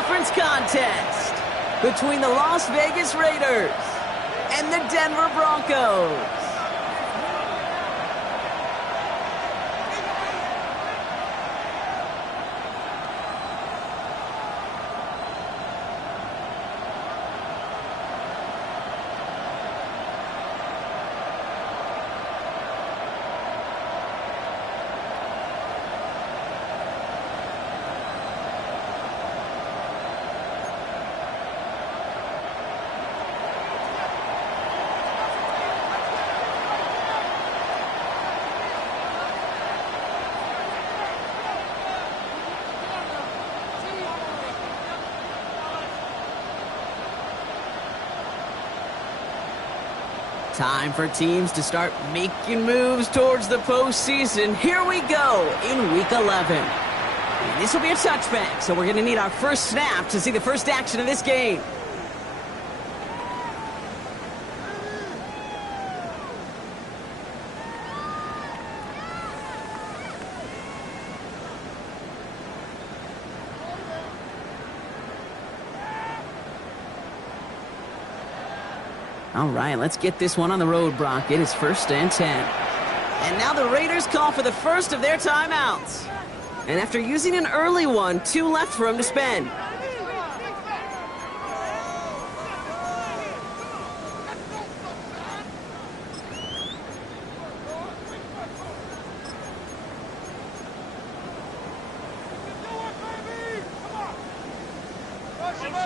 conference contest between the Las Vegas Raiders and the Denver Broncos. Time for teams to start making moves towards the postseason. Here we go in Week 11. And this will be a touchback, so we're going to need our first snap to see the first action of this game. All right, let's get this one on the road, Brock. It is 1st and 10. And now the Raiders call for the first of their timeouts. And after using an early one, 2 left for him to spend.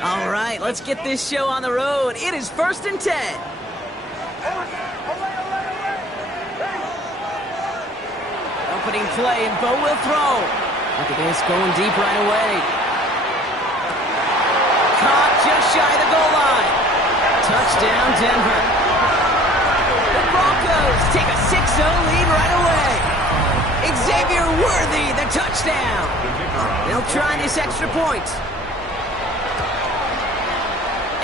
All right, let's get this show on the road. It is 1st and 10. Opening play, and Bo will throw. Look at this, going deep right away. Caught just shy of the goal line. Touchdown, Denver. The Broncos take a 6-0 lead right away. Xavier Worthy, the touchdown. They'll try this extra point.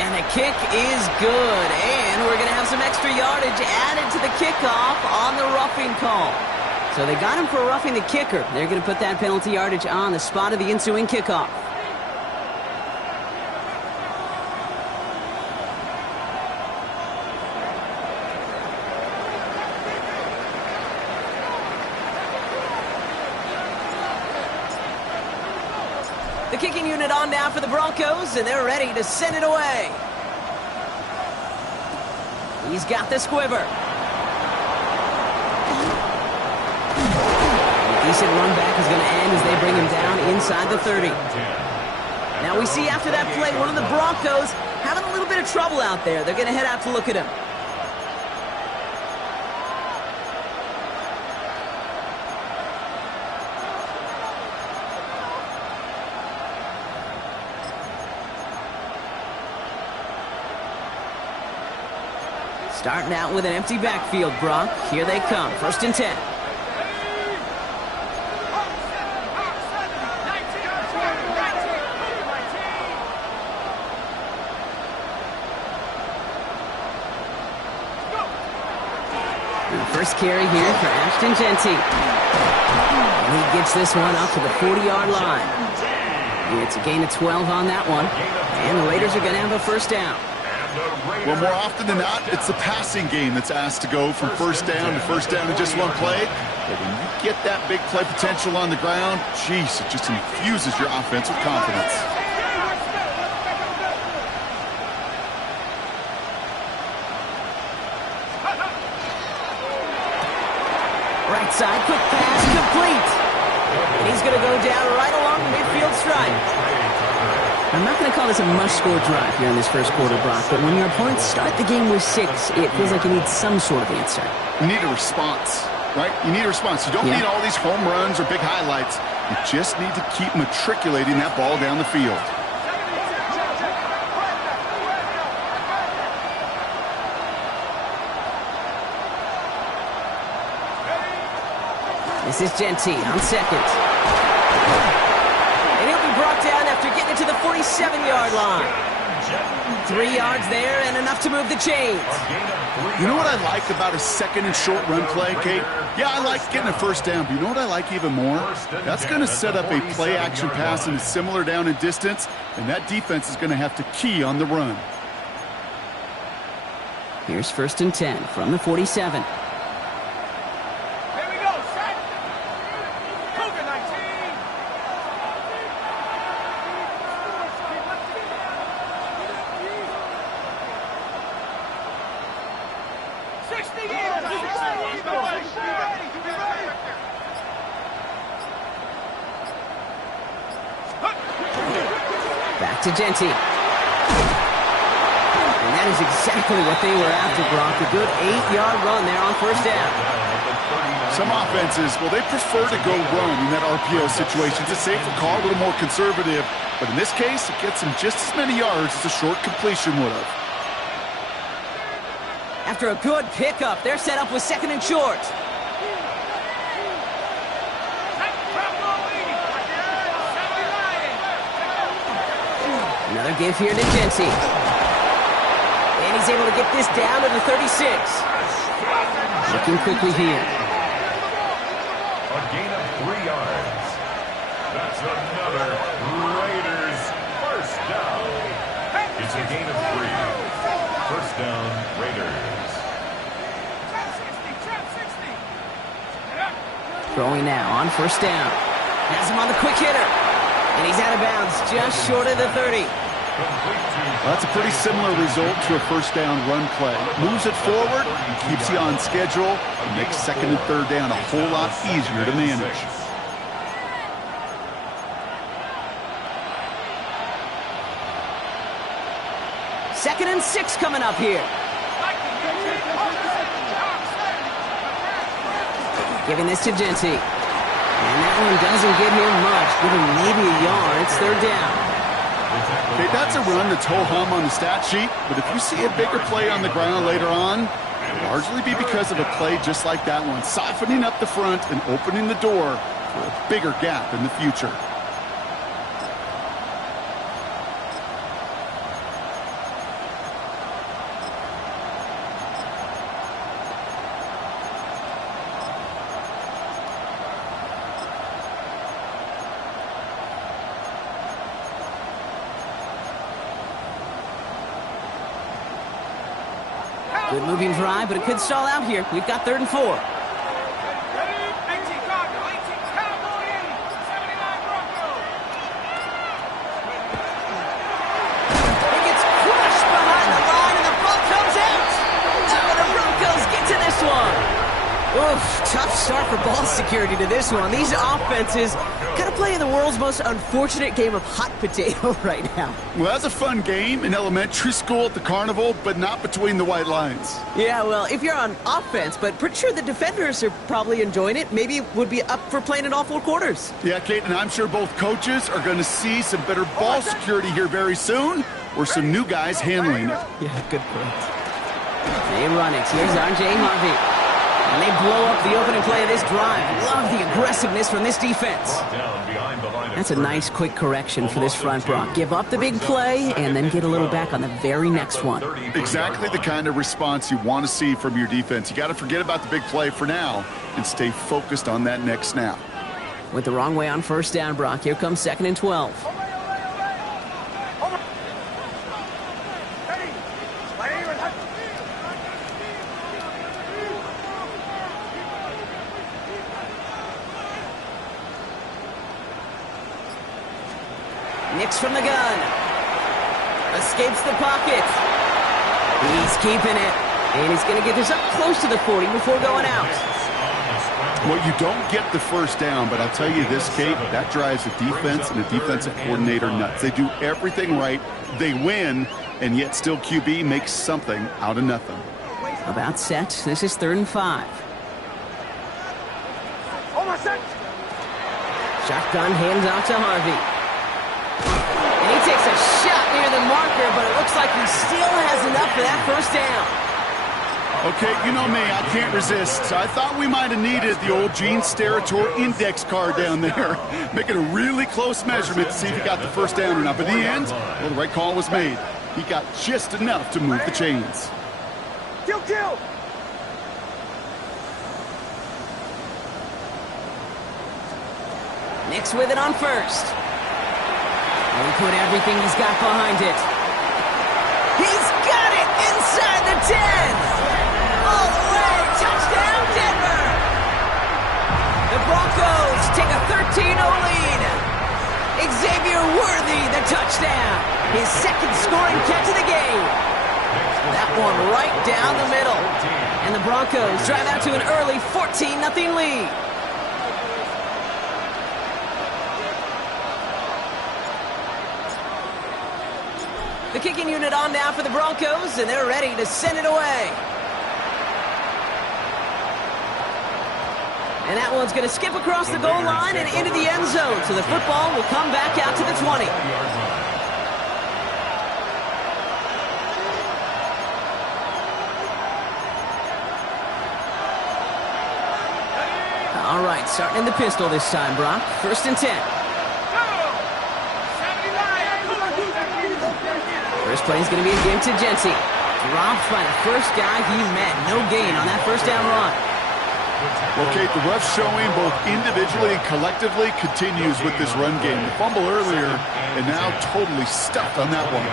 And the kick is good. And we're going to have some extra yardage added to the kickoff on the roughing call. So they got him for roughing the kicker. They're going to put that penalty yardage on the spot of the ensuing kickoff. The kicking unit on now for the Broncos, and they're ready to send it away. He's got the squiver. A decent run back is going to end as they bring him down inside the 30. Now we see after that play, one of the Broncos having a little bit of trouble out there. They're going to head out to look at him. Starting out with an empty backfield, Brock. Here they come. 1st and 10. And first carry here for Ashton Jeanty. And he gets this one up to the 40-yard line. It's a gain of 12 on that one. And the Raiders are going to have a first down. Well, more often than not, it's the passing game that's asked to go from first down in just one play. But when you get that big play potential on the ground, geez, it just infuses your offense with confidence. Right side, quick pass, complete. And he's going to go down right along the midfield stripe. I'm not going to call this a must-score drive here in this first quarter, Brock, but when your opponents start the game with 6, it feels like you need some sort of answer. You need a response, right? You need a response. You don't need all these home runs or big highlights. You just need to keep matriculating that ball down the field. This is Jeanty on second. And he'll be brought down after getting it to the 47-yard line. 3 yards there and enough to move the chains. You know what I like about a second and short run play, Kate? Yeah, I like getting a first down, but you know what I like even more? That's going to set up a play-action pass in a similar down and distance, and that defense is going to have to key on the run. Here's 1st and 10 from the 47. Back to Genty. And that is exactly what they were after, Brock. A good 8-yard run there on 1st down. Some offenses, well, they prefer to go run in that RPO situation. It's a safer call, a little more conservative. But in this case, it gets them just as many yards as a short completion would have. After a good pickup, they're set up with 2nd and short. Another give here to Genty. And he's able to get this down to the 36. Looking quickly here. A gain of 3 yards. That's another Raiders first down. It's a gain of 3. First down, Raiders. Throwing now on 1st down. Has him on the quick hitter. And he's out of bounds just short of the 30. Well, that's a pretty similar result to a first down run play. Moves it forward, keeps you on schedule, and makes 2nd and 3rd down a whole lot easier to manage. Second and 6 coming up here. Giving this to Genty. And that one doesn't get him much. Give him maybe a yard. It's 3rd down. Okay, that's a run that's ho-hum on the stat sheet, but if you see a bigger play on the ground later on, it'll largely be because of a play just like that one, softening up the front and opening the door for a bigger gap in the future. Good moving drive, but it could stall out here. We've got 3rd and 4. It gets crushed behind the line, and the ball comes out. Oh, the Broncos get to this one. Oof, tough start for ball security to this one. These offenses kind of play in the world's most unfortunate game of hot potato right now. Well, that's a fun game in elementary school at the carnival, but not between the white lines. Yeah, well, if you're on offense, but pretty sure the defenders are probably enjoying it. Maybe would be up for playing in all 4 quarters. Yeah, Kate, and I'm sure both coaches are going to see some better ball security here very soon, or some new guys handling it. Yeah, good point. They run it. Here's R.J. Harvey. And they blow up the opening play of this drive. Love the aggressiveness from this defense. That's a nice quick correction for this front, Brock. Give up the big play and then get a little back on the very next one. Exactly the kind of response you want to see from your defense. You got to forget about the big play for now and stay focused on that next snap. Went the wrong way on 1st down, Brock. Here comes 2nd and 12. Nix from the gun. Escapes the pocket. He's keeping it. And he's going to get this up close to the 40 before going out. Well, you don't get the first down, but I'll tell you this, Kate, that drives the defense and the defensive coordinator nuts. They do everything right. They win, and yet still QB makes something out of nothing. About set. This is 3rd and 5. Shotgun hands out to Harvey. And he takes a shot near the marker, but it looks like he still has enough for that 1st down. Okay, you know me, I can't resist. I thought we might have needed the old Gene Steratore index card down there. Making a really close measurement to see if he got the 1st down or not. But in the end, well, the right call was made. He got just enough to move the chains. Kill! Nix with it on first. And he put everything he's got behind it. He's got it inside the 10. All the way. Touchdown, Denver. The Broncos take a 13-0 lead. Xavier Worthy, the touchdown. His second scoring catch of the game. That one right down the middle. And the Broncos drive out to an early 14-0 lead. The kicking unit on now for the Broncos, and they're ready to send it away. And that one's going to skip across the goal line and into the end zone, so the football will come back out to the 20. All right, starting in the pistol this time, Brock. 1st and 10. First play is going to be a game to Jency. Dropped by the first guy he met. No gain on that first down run. Well, Kate, the refs showing both individually and collectively continues with this run game. The fumble earlier, and now totally stuck on that one.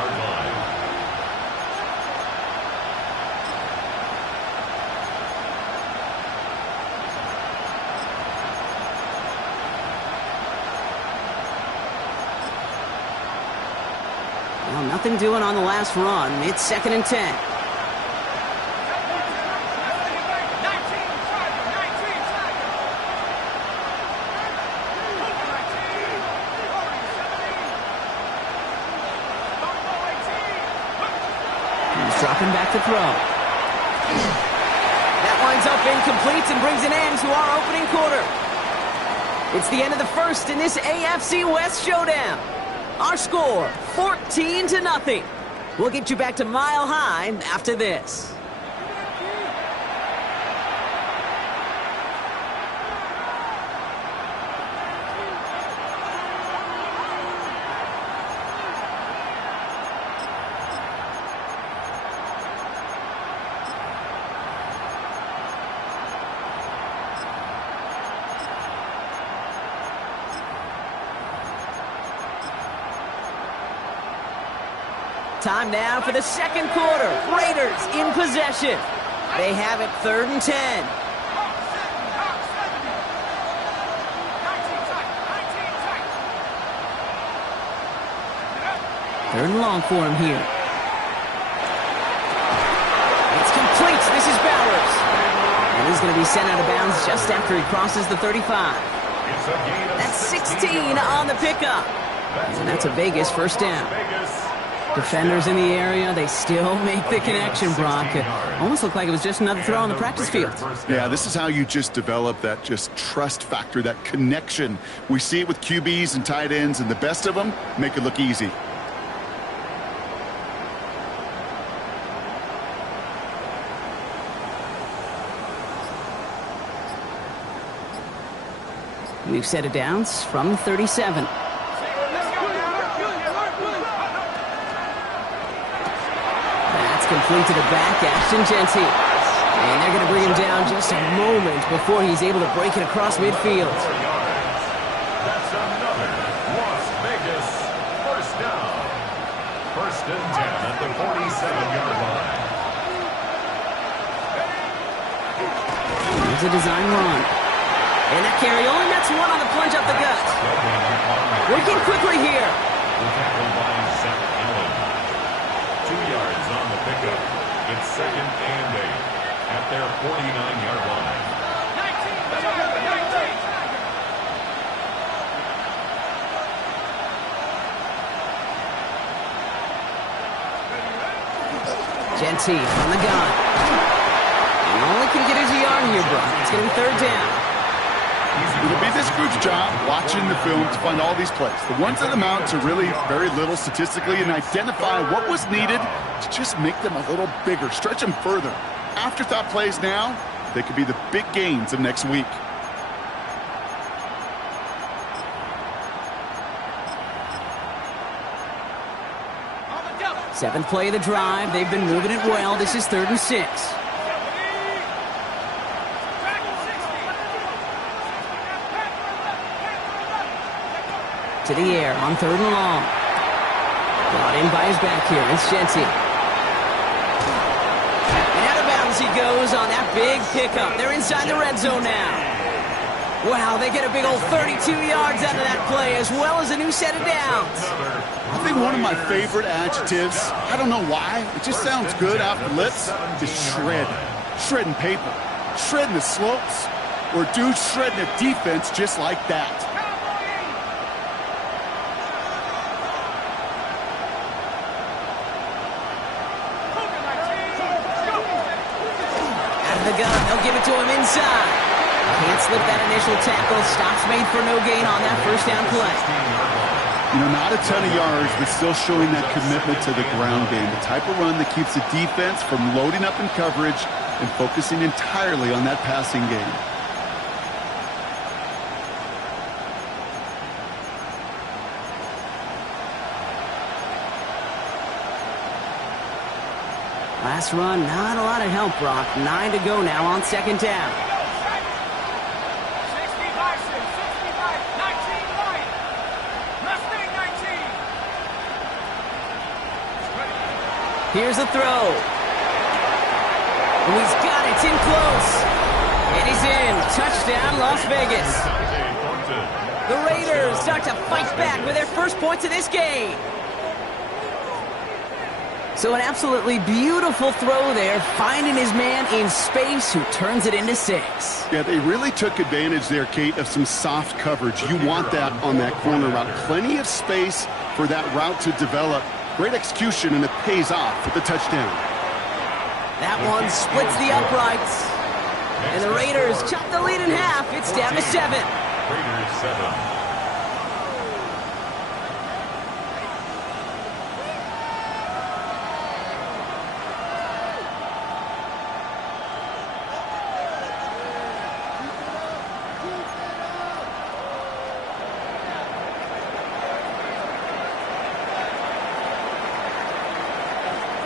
Well, nothing doing on the last run. It's 2nd and 10. He's dropping back to throw. That winds up incomplete and brings an end to our opening quarter. It's the end of the first in this AFC West showdown. Our score, 14-0. We'll get you back to Mile High after this. Time now for the second quarter. Raiders in possession. They have it 3rd and 10. 3rd and long for him here. It's complete. This is Bowers. And he's going to be sent out of bounds just after he crosses the 35. That's 16 on the pickup. And that's a Vegas first down. Defenders in the area, they still make the connection, Brock. It almost looked like it was just another throw on the practice field. Yeah, this is how you just develop that just trust factor, that connection. We see it with QBs and tight ends, and the best of them make it look easy. We've set it down from 37. Complete to the back, Ashton Jency. And they're going to bring him down just a moment before he's able to break it across midfield. That's another Las Vegas first down. 1st and 10 at the 47-yard line. Here's a design run. And that carry only nets one on the plunge up the gut. Working quickly here. Tackled by Zach Allen. 2 yards on the pickup. It's 2nd and 8 at their 49-yard line. 19. Jency on the gun. He only can get his yard here, Brock. It's going to be 3rd down. It'll be this group's job watching the film to find all these plays. The ones that amount to really very little statistically and identify what was needed to just make them a little bigger, stretch them further. Afterthought plays now, they could be the big gains of next week. Seventh play of the drive. They've been moving it well. This is 3rd and 6. To the air on 3rd and long. Brought in by his back here. It's Jency. And out of bounds he goes on that big pickup. They're inside the red zone now. Wow, they get a big old 32 yards out of that play, as well as a new set of downs. I think one of my favorite adjectives, I don't know why, it just sounds good off the lips, is shred. Shredding paper. Shredding the slopes. Or dude shredding a defense just like that. Out of the gun, they'll give it to him inside. Can't slip that initial tackle. Stops made for no gain on that first down play. You know, not a ton of yards, but still showing that commitment to the ground game. The type of run that keeps the defense from loading up in coverage and focusing entirely on that passing game. Last run, not a lot of help, Brock. 9 to go now on 2nd down. Here's a throw. And he's got it. It's in close. And he's in. Touchdown, Las Vegas. The Raiders start to fight back with their first points of this game. So an absolutely beautiful throw there, finding his man in space who turns it into 6. Yeah, they really took advantage there, Kate, of some soft coverage. You want that on that corner route. Plenty of space for that route to develop. Great execution, and it pays off with the touchdown. That one splits the uprights. And the Raiders chop the lead in half. It's down to 7. Raiders 7.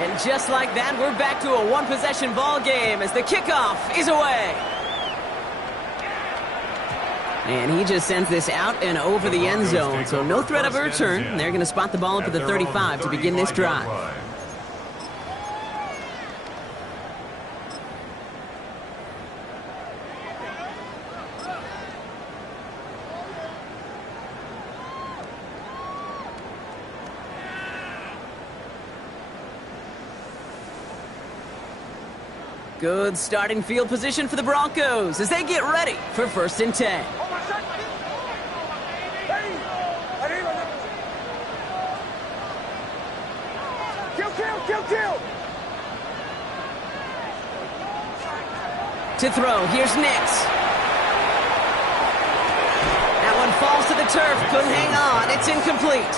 And just like that, we're back to a one-possession ball game as the kickoff is away. And he just sends this out and over the end zone, so no threat of a return. They're going to spot the ball up at the 35 to begin this drive. Good starting field position for the Broncos as they get ready for 1st and 10. To throw, here's Nix. That one falls to the turf, couldn't hang on, it's incomplete.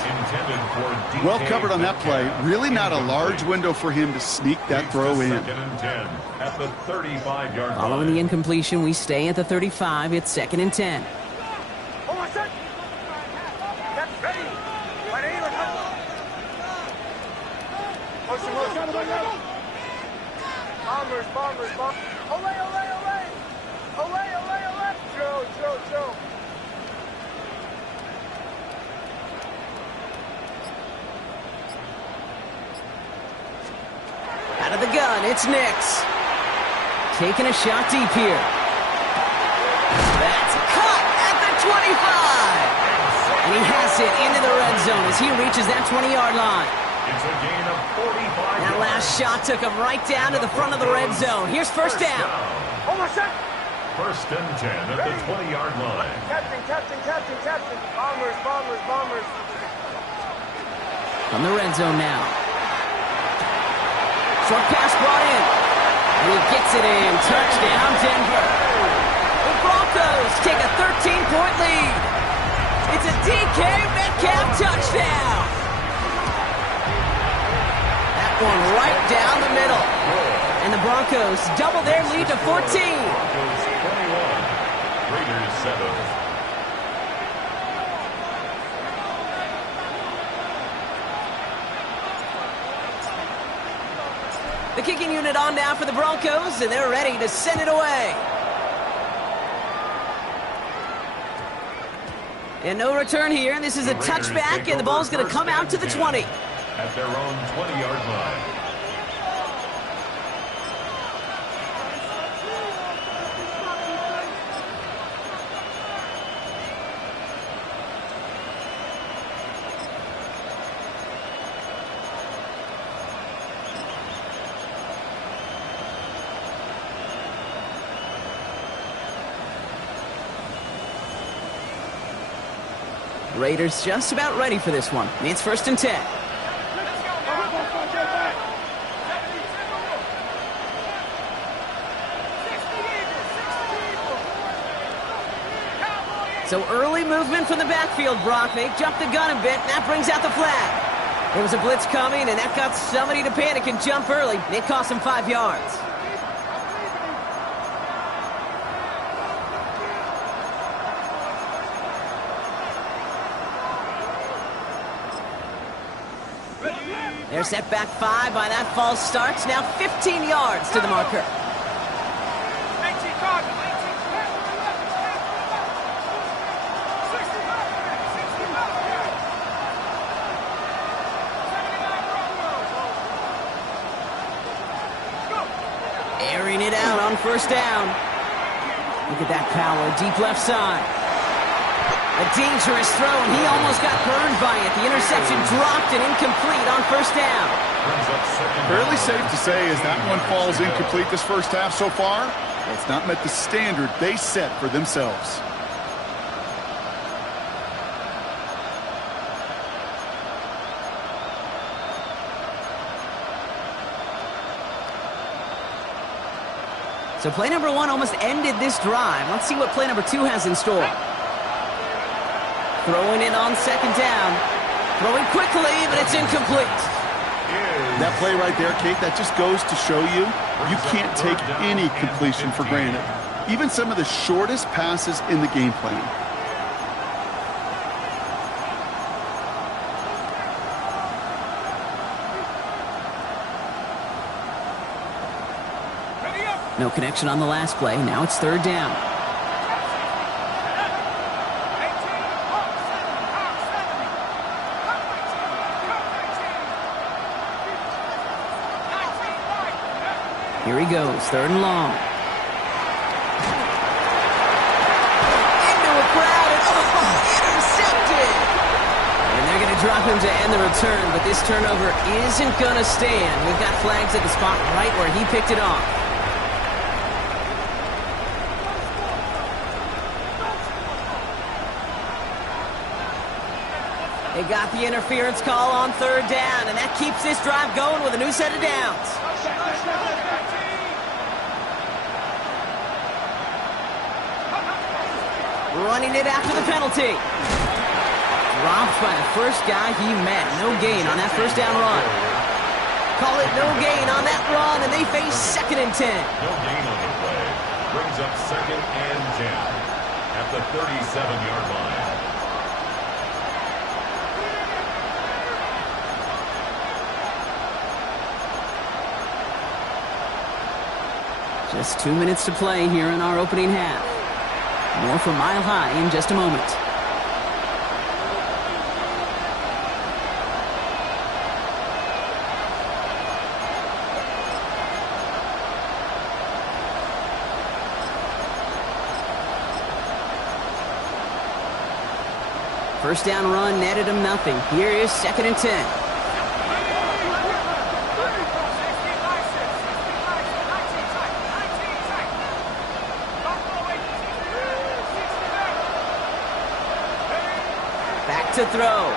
Well covered on that play. Really not a large window for him to sneak that throw in. At the 35-yard line. Following the incompletion, we stay at the 35. It's 2nd and 10. Out of the gun, it's Nix. Taking a shot deep here. That's caught at the 25. And he has it into the red zone as he reaches that 20-yard line. It's a gain of 45. That last shot took him right down to the front of the red zone. Here's first down. 1st and 10 at the 20-yard line. Captain. Bombers. From the red zone now. Short pass brought in. And he gets it in. Touchdown, Denver. The Broncos take a 13-point lead. It's a DK Metcalf touchdown. That one right down the middle. And the Broncos double their lead to 14. Broncos 21. Raiders 7. The kicking unit on now for the Broncos, and they're ready to send it away. And no return here. This is a touchback, and the ball's going to come out to the 20. At their own 20-yard line. Raiders just about ready for this one. It's 1st and 10. So early movement from the backfield, Brock. They jumped the gun a bit, and that brings out the flag. There was a blitz coming, and that got somebody to panic and jump early. It cost them 5 yards. They're set back 5 by that false start. Now 15 yards to the marker. Airing it out on 1st down. Look at that power, deep left side. A dangerous throw, and he almost got burned by it. The interception dropped and incomplete on 1st down. Fairly safe to say as that one falls incomplete this first half so far, it's not met the standard they set for themselves. So play number 1 almost ended this drive. Let's see what play number 2 has in store. Throwing it on 2nd down. Throwing quickly, but it's incomplete. That play right there, Kate, that just goes to show you can't take any completion for granted. Even some of the shortest passes in the game plan. No connection on the last play. Now it's 3rd down. Here he goes, 3rd and long. Into a crowd, and intercepted! And they're going to drop him to end the return, but this turnover isn't going to stand. We've got flags at the spot right where he picked it off. They got the interference call on 3rd down, and that keeps this drive going with a new set of downs. Running it after the penalty. Dropped by the first guy he met. No gain on that 1st down run. Call it no gain on that run, and they face 2nd and 10. No gain on the play. Brings up 2nd and 10 at the 37-yard line. Just 2 minutes to play here in our opening half. More from Mile High in just a moment. First down run netted him nothing. Here is 2nd and 10. To throw.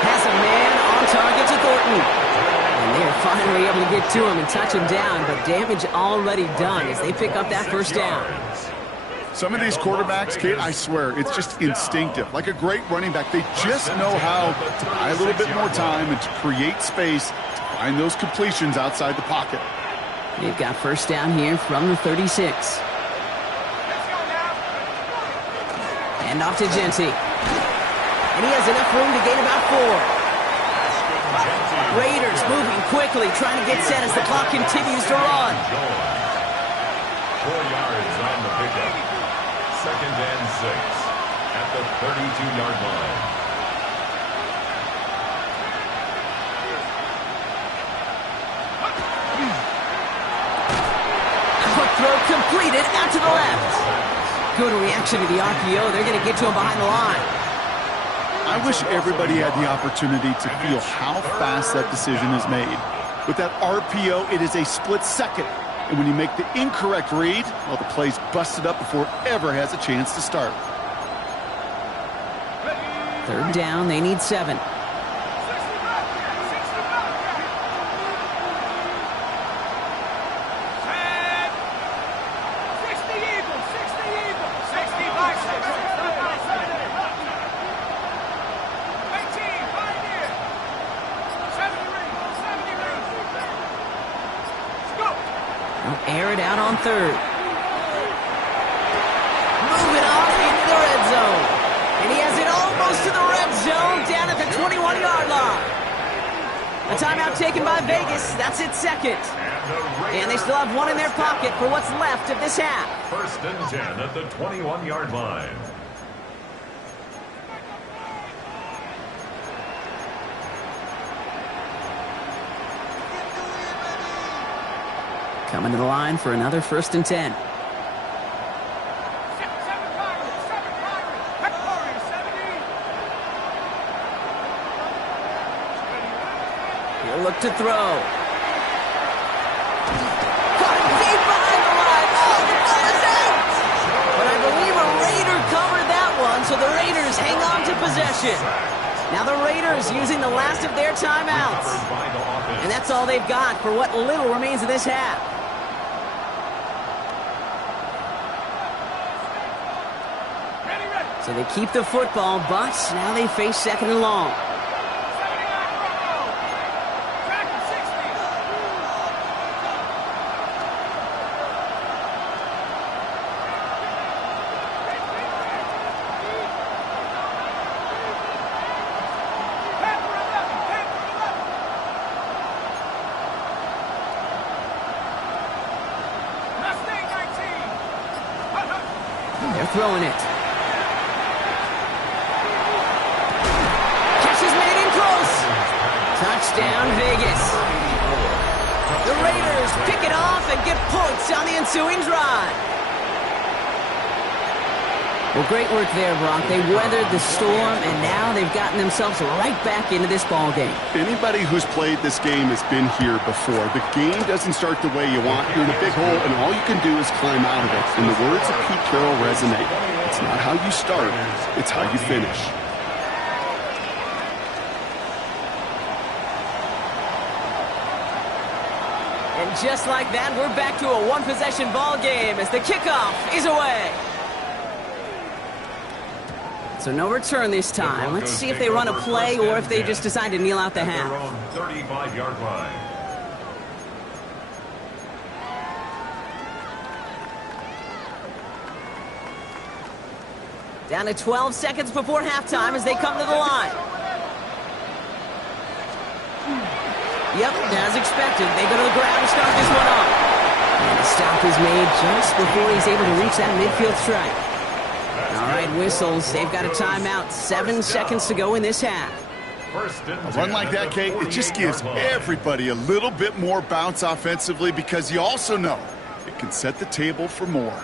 Has a man on target to Thornton. And they're finally able to get to him and touch him down, but damage already done as they pick up that 1st down. Some of these quarterbacks, Kate, I swear, it's just instinctive. Like a great running back, they just know how to buy a little bit more time and to create space to find those completions outside the pocket. They've got 1st down here from the 36. And off to Genty. And he has enough room to gain about 4. Raiders moving quickly, trying to get set as the clock continues to run. 4 yards on the pickup. 2nd and 6 at the 32-yard line. Hook throw completed out to the left. Good reaction to the RPO. They're going to get to him behind the line. I wish everybody had the opportunity to feel how fast that decision is made. With that RPO, it is a split second. And when you make the incorrect read, well, the play's busted up before it ever has a chance to start. 3rd down, they need 7. Air it out on 3rd. Moving off into the red zone. And he has it almost to the red zone, down at the 21-yard line. A timeout taken by Vegas. That's its 2nd. And they still have 1 in their pocket for what's left of this half. 1st and 10 at the 21-yard line. Coming to the line for another 1st and 10. He'll look to throw. Caught him deep behind the line. Oh, the ball is out! But I believe a Raider covered that one, so the Raiders hang on to possession. Now the Raiders using the last of their timeouts. And that's all they've got for what little remains of this half. So they keep the football, but now they face 2nd and long. They're throwing it. Touchdown, Vegas. The Raiders pick it off and get points on the ensuing drive. Well, great work there, Brock. They weathered the storm, and now they've gotten themselves right back into this ball game. Anybody who's played this game has been here before. The game doesn't start the way you want. You're in a big hole, and all you can do is climb out of it. And the words of Pete Carroll resonate. It's not how you start, it's how you finish. And just like that, we're back to a one-possession ball game as the kickoff is away. So no return this time. Let's see if they run a play or if they just decide to kneel out the half. 35-yard line. Down to 12 seconds before halftime as they come to the line. Yep, as expected, they go to the ground to start this one off. And the stop is made just before he's able to reach that midfield strike. All right, whistles. They've got a timeout. 7 seconds to go in this half. A run like that, Kate, it just gives everybody a little bit more bounce offensively because you also know it can set the table for more.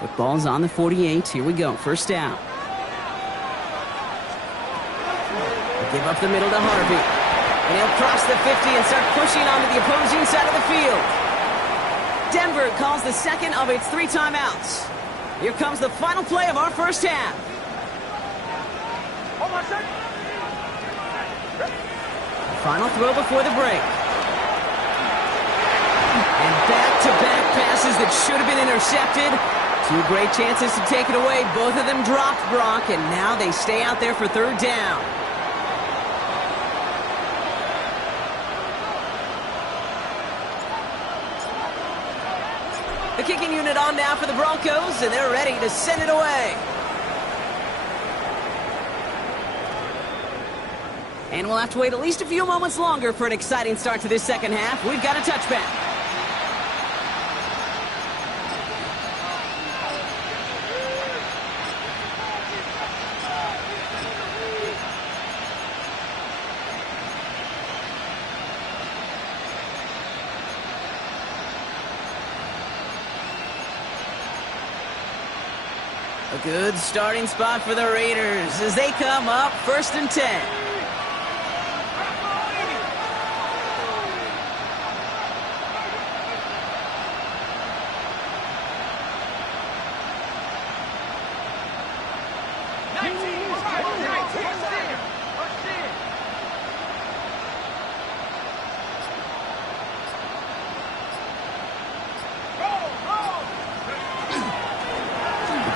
Football's on the 48. Here we go. 1st down. Give up the middle to Harvey. And he'll cross the 50 and start pushing onto the opposing side of the field. Denver calls the 2nd of its 3 timeouts. Here comes the final play of our 1st half. Final throw before the break. And back-to-back passes that should have been intercepted. 2 great chances to take it away. Both of them dropped, Brock, and now they stay out there for 3rd down. The kicking unit on now for the Broncos, and they're ready to send it away. And we'll have to wait at least a few moments longer for an exciting start to this second half. We've got a touchback. A good starting spot for the Raiders as they come up 1st and 10.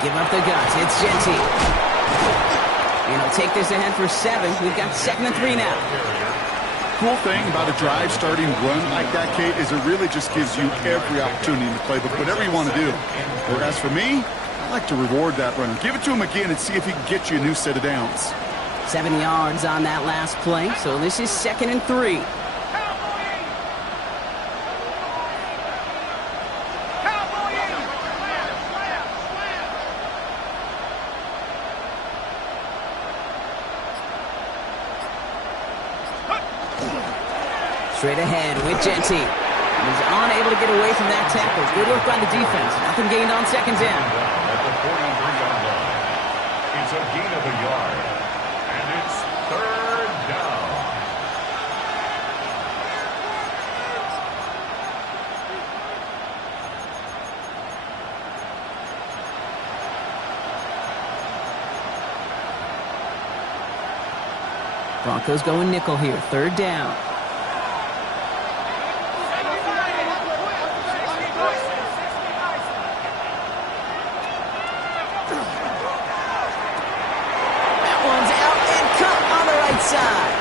Give up the guts. It's Jeanty. And he'll take this ahead for 7. We've got 2nd and 3 now. Cool thing about a drive starting run like that, Kate, is it really just gives you every opportunity in the playbook, whatever you want to do. Whereas for me, I like to reward that runner. Give it to him again and see if he can get you a new set of downs. 7 yards on that last play, so this is 2nd and 3. Straight ahead with Jeanty. He's unable to get away from that tackle. Good work by the defense. Nothing gained on 2nd down. At the 43-yard line, it's a gain of a yard, and it's 3rd down. Broncos going nickel here. 3rd down. Side.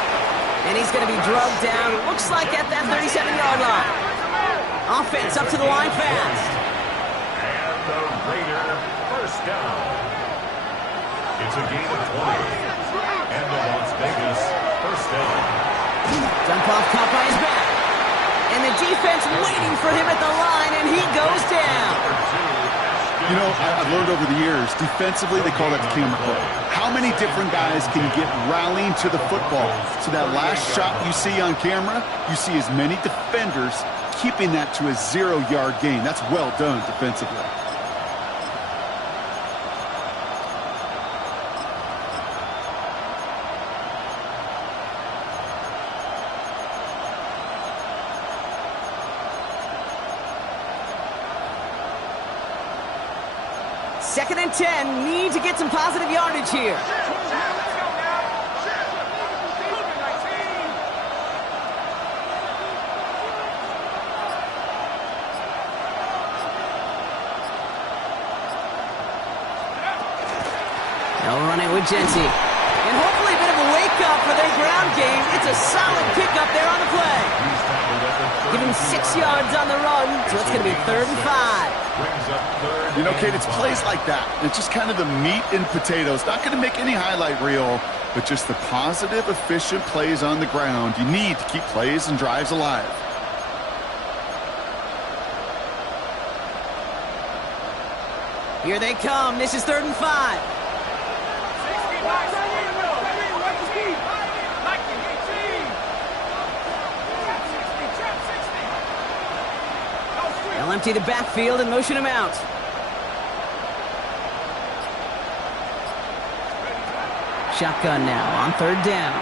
And he's going to be drugged down, looks like at that 37-yard line. Offense up to the line fast. And the Raider 1st down. It's a gain of 20. And the Las Vegas 1st down. Dump off caught by his back. And the defense waiting for him at the line, and he goes down. You know, I've learned over the years, defensively, they call that the camera play. How many different guys can get rallying to the football? So that last shot you see on camera, you see as many defenders keeping that to a 0-yard gain. That's well done defensively. Second and 10, need to get some positive yardage here. They'll run it with Jeanty. And hopefully a bit of a wake-up for their ground game. It's a solid pickup there on the play. Give him 6 yards on the run, so it's going to be 3rd and 5. You know, Kate, it's plays like that. It's just kind of the meat and potatoes. Not going to make any highlight reel, but just the positive, efficient plays on the ground. You need to keep plays and drives alive. Here they come. This is 3rd and 5. They'll empty the backfield and motion him out. Shotgun now on 3rd down.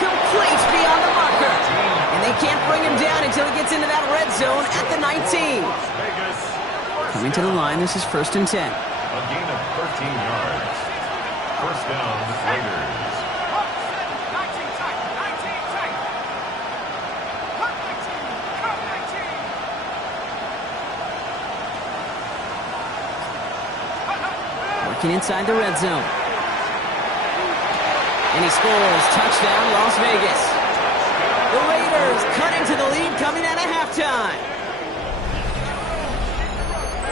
Complete beyond the marker. And they can't bring him down until he gets into that red zone at the 19. Coming to the line, this is 1st and 10. A gain of 13 yards. 1st down, Raiders. Inside the red zone. And he scores. Touchdown, Las Vegas. The Raiders cut into the lead coming out of halftime.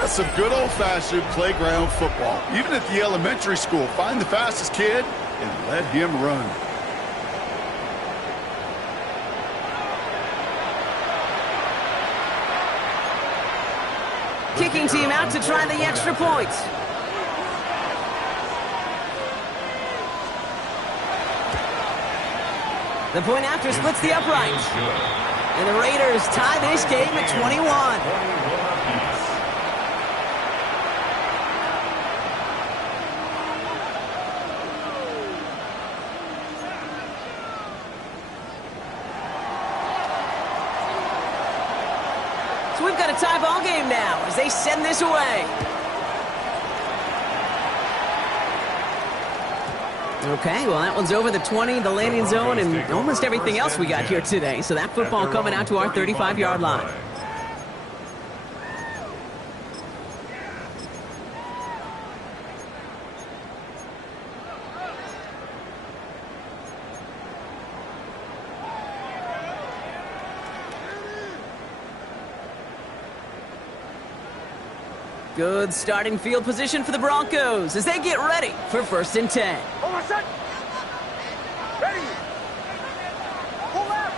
That's some good old-fashioned playground football. Even at the elementary school, find the fastest kid and let him run. Kicking team out to try the extra point. The point after splits the upright. And the Raiders tie this game at 21. So we've got a tie ball game now as they send this away. Okay, well, that one's over the 20, the landing zone, and almost everything else we got here today. So that football coming out to our 35-yard line. Good starting field position for the Broncos as they get ready for 1st and 10. Hold on, set. Ready. Pull left.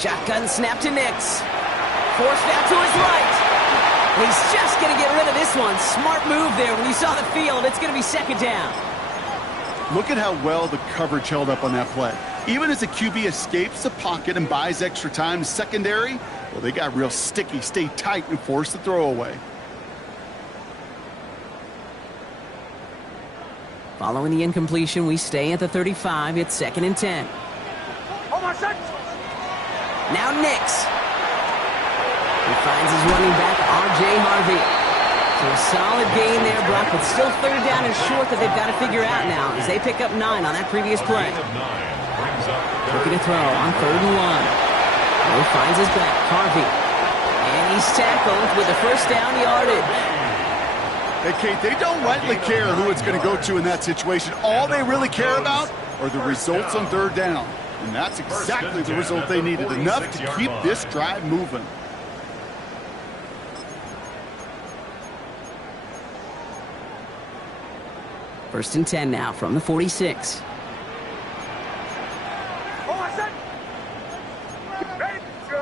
Shotgun snap to Nix. Forced out to his right. He's just going to get rid of this one. Smart move there. When you saw the field, it's going to be 2nd down. Look at how well the coverage held up on that play. Even as the QB escapes the pocket and buys extra time to secondary, well, they got real sticky, stay tight, and force the throw away. Following the incompletion, we stay at the 35. It's 2nd and 10. Hold on, set. Now Nix. He finds his running back, R.J. Harvey. So a solid gain there, Brock, but still 3rd down and short that they've got to figure out now as they pick up 9 on that previous play. Looking to throw on 3rd and 1. He finds his back, Harvey. And he's tackled with the 1st down yardage. Hey, Kate, they don't rightly care who it's going to go to in that situation. All they really care about are the results on 3rd down. And that's exactly the result they needed, enough to keep this drive moving. First and 10 now from the 46. Hold on, set. Ready. Go.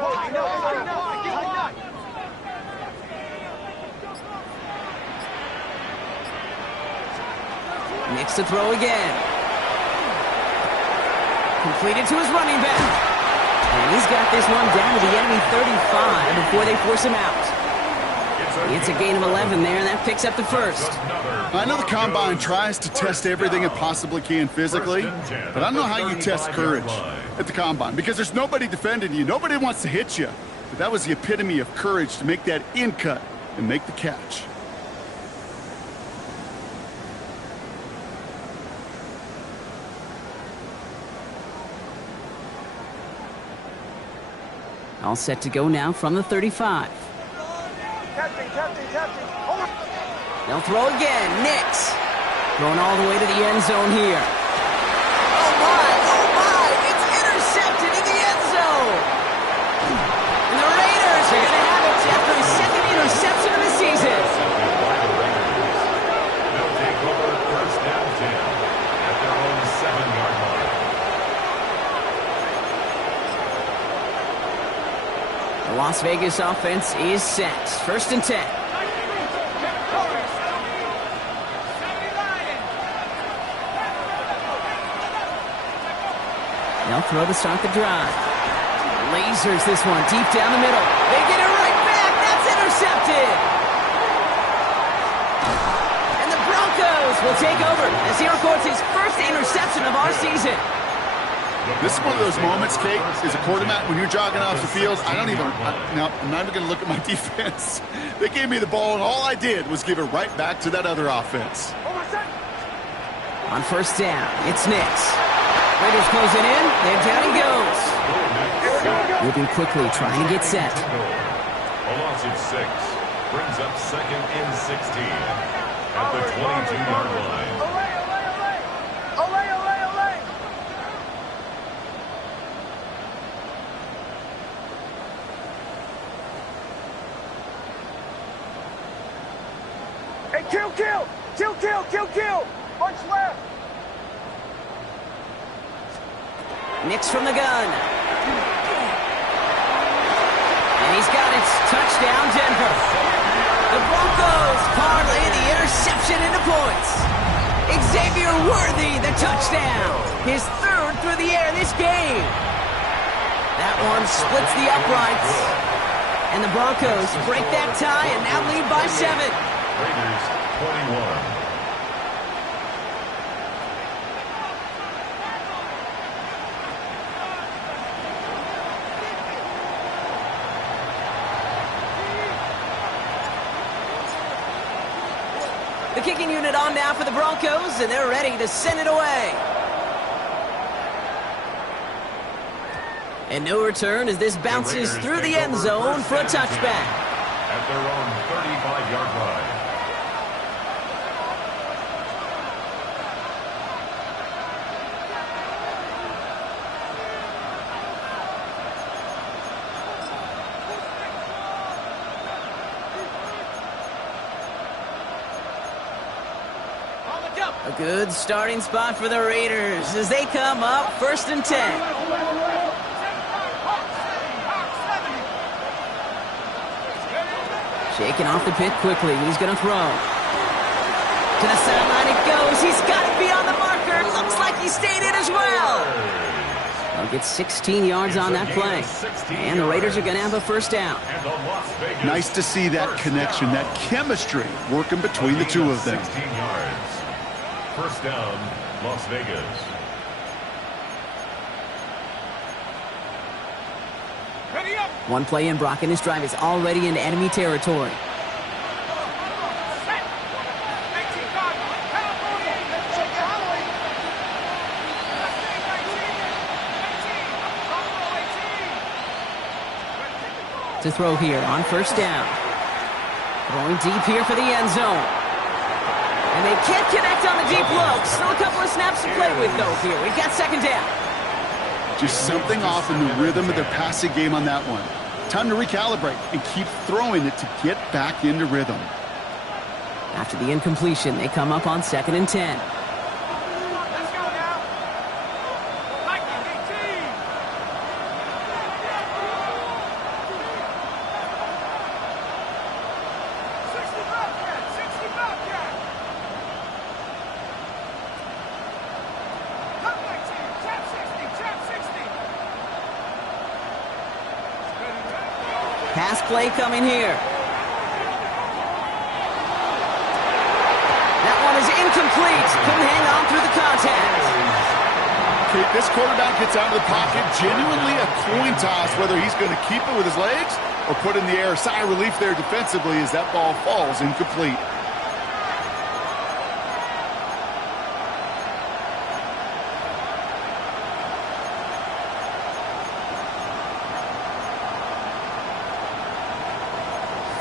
Nix to throw again. Completed to his running back. And he's got this one down to the enemy 35 before they force him out. It's a gain of 11 there, and that picks up the 1st. I know the Combine tries to test everything it possibly can physically, but I don't know how you test courage at the Combine, because there's nobody defending you. Nobody wants to hit you. But that was the epitome of courage to make that in cut and make the catch. All set to go now from the 35. Captain. Hold on. They'll throw again. Nix. Going all the way to the end zone here. Oh my. It's intercepted in the end zone. And the Raiders are going to have it after the 2nd interception of the season. They'll take over 1st down 10 at their own 7-yard line. The Las Vegas offense is set. 1st and 10. They'll throw to start the drive. Lasers this one deep down the middle. They get it right back. That's intercepted. And the Broncos will take over as he records his 1st interception of our season. This is one of those moments, Kate, as a quarterback, when you're jogging off the field, I'm not even going to look at my defense. They gave me the ball, and all I did was give it right back to that other offense. Hold on, set. On 1st down, it's Nix. Raiders closing in, and down he goes. Moving quickly, trying to get set. A loss of 6 brings up 2nd and 16 at the 22-yard line. Hey, kill, kill! Kill, kill, kill, kill! Punch left! Nix from the gun. And he's got it. Touchdown, Denver. The Broncos parlay the interception into points. Xavier Worthy, the touchdown. His third through the air this game. That one splits the uprights. And the Broncos break that tie and now lead by 7. Raiders 21. The kicking unit on now for the Broncos, and they're ready to send it away. And no return as this bounces through the end zone for a touchback. At their own 35-yard line. A good starting spot for the Raiders as they come up 1st and 10. Shaking off the pit quickly. He's going to throw. To the sideline it goes. He's got it beyond the marker. Looks like he stayed in as well. They'll get 16 yards on that play. And the Raiders are going to have a first down. Nice to see that connection, that chemistry working between the two of them. 16 yards. First down, Las Vegas. Ready up! One play in, Brock, and his drive is already into enemy territory. Set! 19 guard! California! Check your Holloway! 19! To throw here on first down. Throwing deep here for the end zone. And they can't connect on the deep look. Still a couple of snaps to play with, though, here. We've got second down. Just something off in the rhythm of their passing game on that one. Time to recalibrate and keep throwing it to get back into rhythm. After the incompletion, they come up on 2nd and 10. Let's go now! Lightning 18! Pass play coming here. That one is incomplete. Couldn't hang on through the contact. Okay, this quarterback gets out of the pocket, genuinely a coin toss whether he's going to keep it with his legs or put in the air. Sigh of relief there defensively as that ball falls incomplete.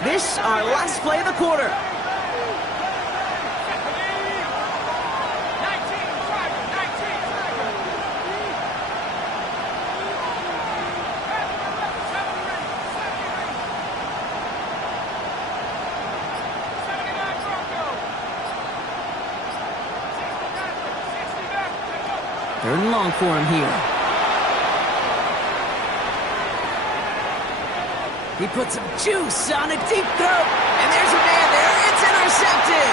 This our last play of the quarter. Third and long for him here. He puts some juice on a deep throw, and there's a man there. It's intercepted.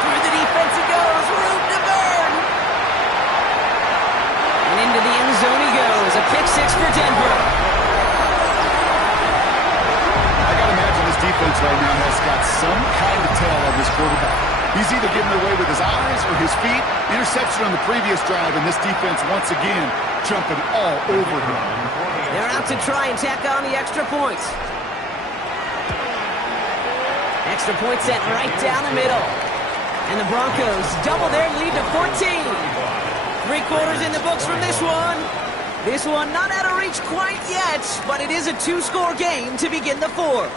Through the defense he goes, room to burn. And into the end zone he goes. A pick six for Denver. I got to imagine this defense right now has got some kind of tail on this quarterback. He's either giving away with his eyes or his feet. Interception on the previous drive, and this defense once again jumping all over him. They're out to try and tack on the extra points. Extra point sent right down the middle. And the Broncos double their lead to 14. 3 quarters in the books from this one. This one not out of reach quite yet, but it is a 2-score game to begin the 4th.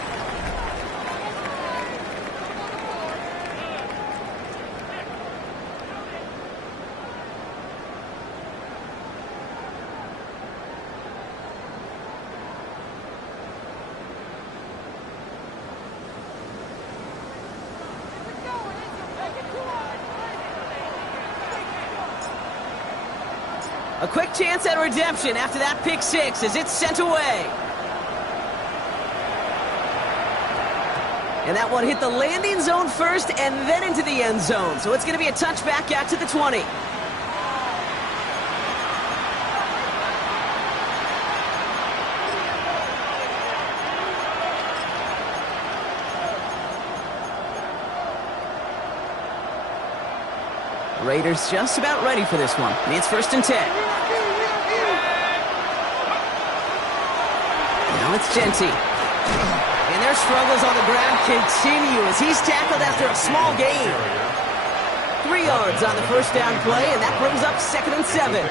A quick chance at redemption after that pick six as it's sent away. And that one hit the landing zone first and then into the end zone. So it's going to be a touchback out to the 20. Raiders just about ready for this one. It's 1st and 10. Now it's Genty. And their struggles on the ground continue as he's tackled after a small gain. 3 yards on the first down play, and that brings up 2nd and 7.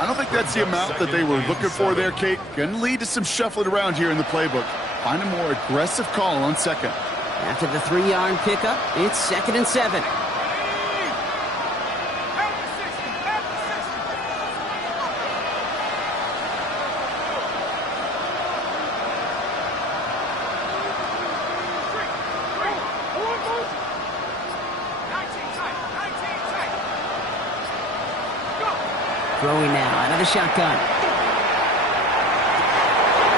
I don't think that's the amount that they were looking for there, Kate. Going to lead to some shuffling around here in the playbook. Find a more aggressive call on 2nd. After the 3-yard pickup, it's 2nd and 7. Throwing now out of the shotgun.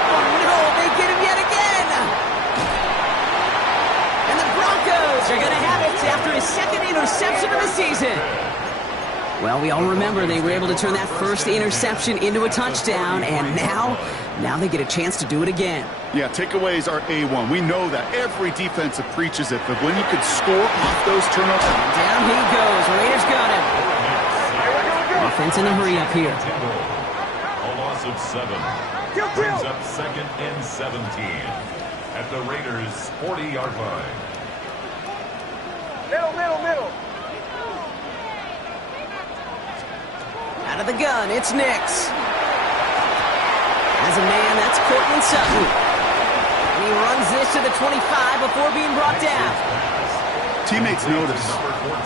Oh no, they get him yet again! And the Broncos are going to have it after his 2nd interception of the season. Well, we all remember they were able to turn that first interception into a touchdown, and now they get a chance to do it again. Yeah, takeaways are A1. We know that. Every defensive preaches it, but when you can score off those turnovers... Down he goes. Raiders got him. Offense in a hurry up here. A loss of 7. Brings up 2nd and 17 at the Raiders' 40-yard line. Middle. Out of the gun, it's Nix. As a man, that's Cortland Sutton. And he runs this to the 25 before being brought down. Teammates notice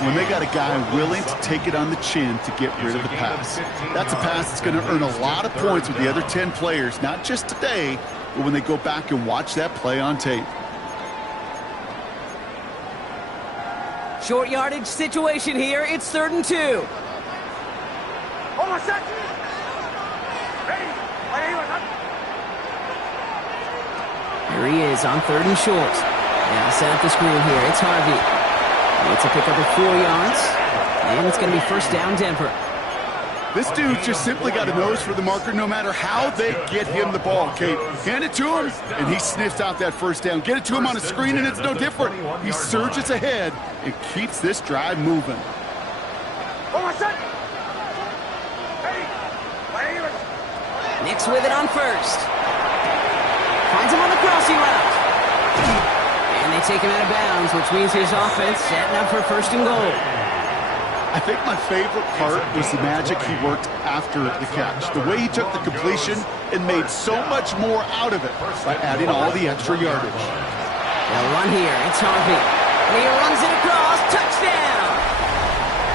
when they got a guy willing to take it on the chin to get rid of the pass. That's a pass that's going to earn a lot of points with the other 10 players, not just today, but when they go back and watch that play on tape. Short yardage situation here. It's 3rd and 2. Hold on, set. Ready. Here he is on 3rd and short. Now set up the screen here. It's Harvey. It's a pickup of 4 yards. And it's going to be 1st down Denver. This dude just simply got a nose for the marker no matter how they get him the ball, Kate. Hand it to him, and he sniffs out that 1st down. Get it to him on a screen, and it's no different. He surges ahead and keeps this drive moving. Hold on, set. Nix with it on 1st. Finds him on the crossing route. And they take him out of bounds, which means his offense setting up for 1st and goal. I think my favorite part was the magic he worked after the catch. The way he took the completion and made so much more out of it by adding all the extra yardage. They'll run here. It's Harvey. And he runs it across. Touchdown!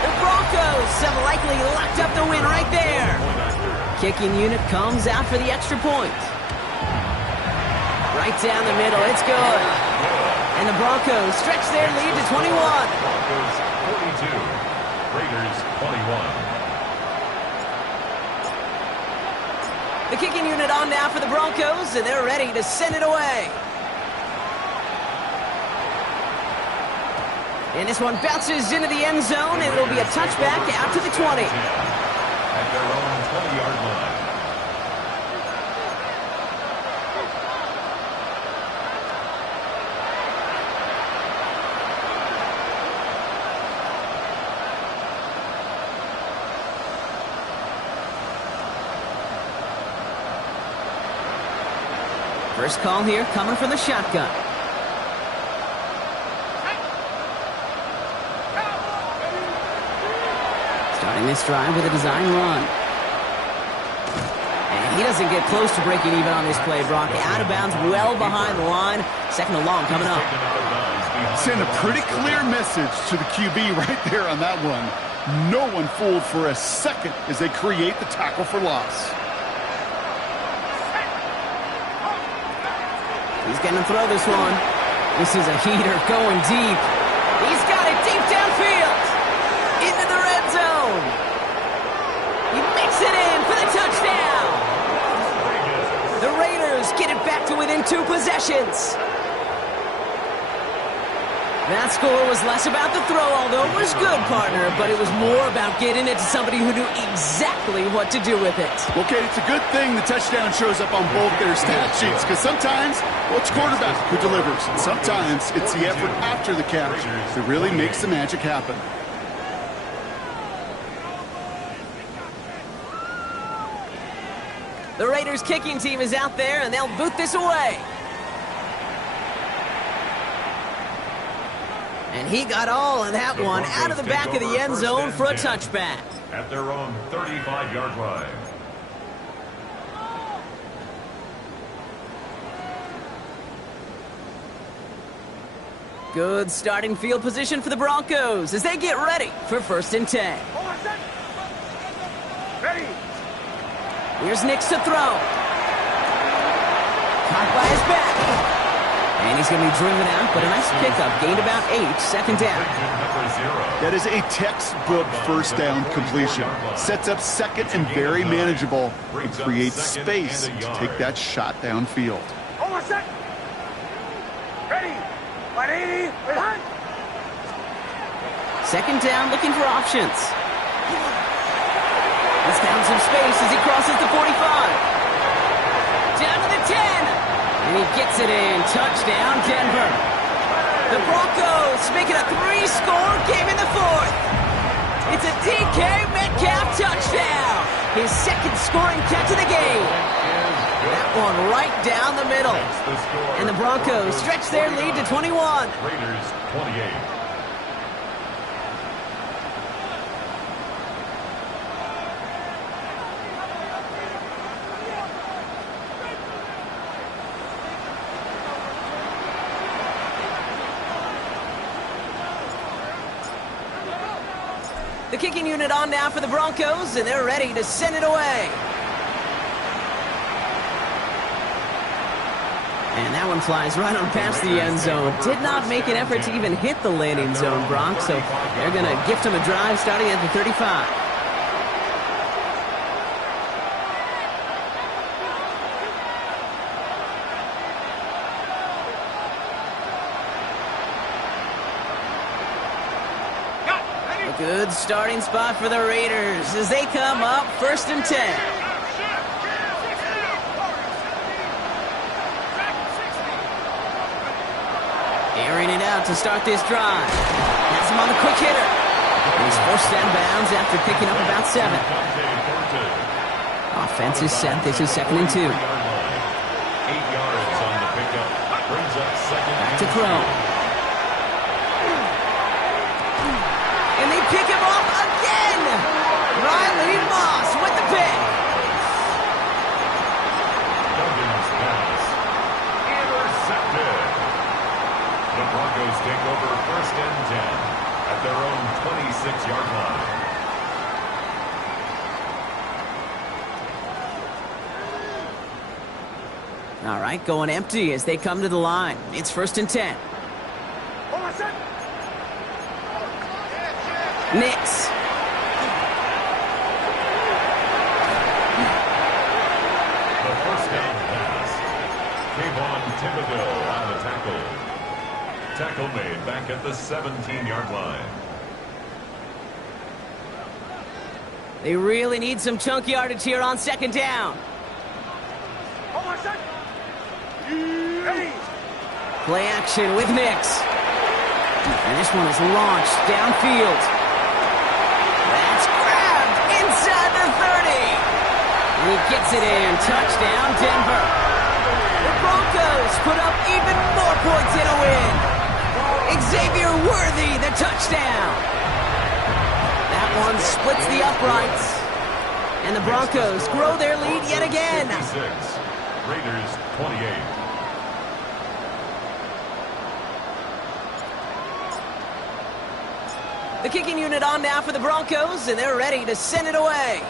The Broncos have likely locked up the win right there. Kicking unit comes out for the extra point. Right down the middle. It's good. And the Broncos stretch their lead to 21. Broncos 42, Raiders 21. The kicking unit on now for the Broncos, and they're ready to send it away. And this one bounces into the end zone, and it'll be a touchback out to the 20. At their own 20-yard line. First call here coming from the shotgun. Starting this drive with a design run. And he doesn't get close to breaking even on this play, Brock. Out of bounds, well behind the line. 2nd and long coming up. Send a pretty clear message to the QB right there on that one. No one fooled for a second as they create the tackle for loss. He's going to throw this one. This is a heater going deep. He's got it deep downfield. Into the red zone. He makes 2 possessions. That score was less about the throw, although it was good, partner, but it was more about getting it to somebody who knew exactly what to do with it. Okay, it's a good thing the touchdown shows up on both their stat sheets, because sometimes, well, it's quarterback who delivers, and sometimes it's the effort after the catch that really makes the magic happen. The Raiders kicking team is out there, and they'll boot this away. And he got all of that one out of the back of the end zone for a touchback. At their own 35-yard line. Good starting field position for the Broncos as they get ready for 1st and 10. Ready. Here's Nix to throw. Caught by his back. And he's going to be driven out, but a nice pickup. Gained about 8, 2nd down. That is a textbook first down completion. Sets up second and very manageable and creates space to take that shot downfield. Hold on a sec. Ready. 180. Behind. 2nd down, looking for options. He's found some space as he crosses the 45. Down to the 10. And he gets it in. Touchdown, Denver. The Broncos make it a 3-score game in the 4th. It's a DK Metcalf touchdown. His 2nd scoring catch of the game. That one right down the middle. And the Broncos stretch their lead to 21. Raiders 28. The kicking unit on now for the Broncos, and they're ready to send it away. And that one flies right on past the end zone. Did not make an effort to even hit the landing zone, Brock, so they're going to gift him a drive starting at the 35. Good starting spot for the Raiders as they come up 1st and 10. Airing it out to start this drive. Has him on the quick hitter. He's forced down bounds after picking up about 7. Offense is set. This is 2nd and 2. 8 yards on the pickup. Brings up 2nd Back and to throw. And they pick him off again. Riley Moss with the pick. Duggan's pass. Intercepted. The Broncos take over 1st and 10 at their own 26-yard line. All right, going empty as they come to the line. It's 1st and 10. Hold on a sec. Nix. The 1st down pass. Kayvon Thibodeau on the tackle. Tackle made back at the 17-yard line. They really need some chunk yardage here on 2nd down. Hold on a sec. Ready. Play action with Nix. And this one is launched downfield. That's grabbed inside the 30. And he gets it in. Touchdown, Denver. The Broncos put up even more points in a win. Xavier Worthy, the touchdown. That one splits the uprights. And the Broncos grow their lead yet again. 56. Raiders 28. The kicking unit on now for the Broncos, and they're ready to send it away.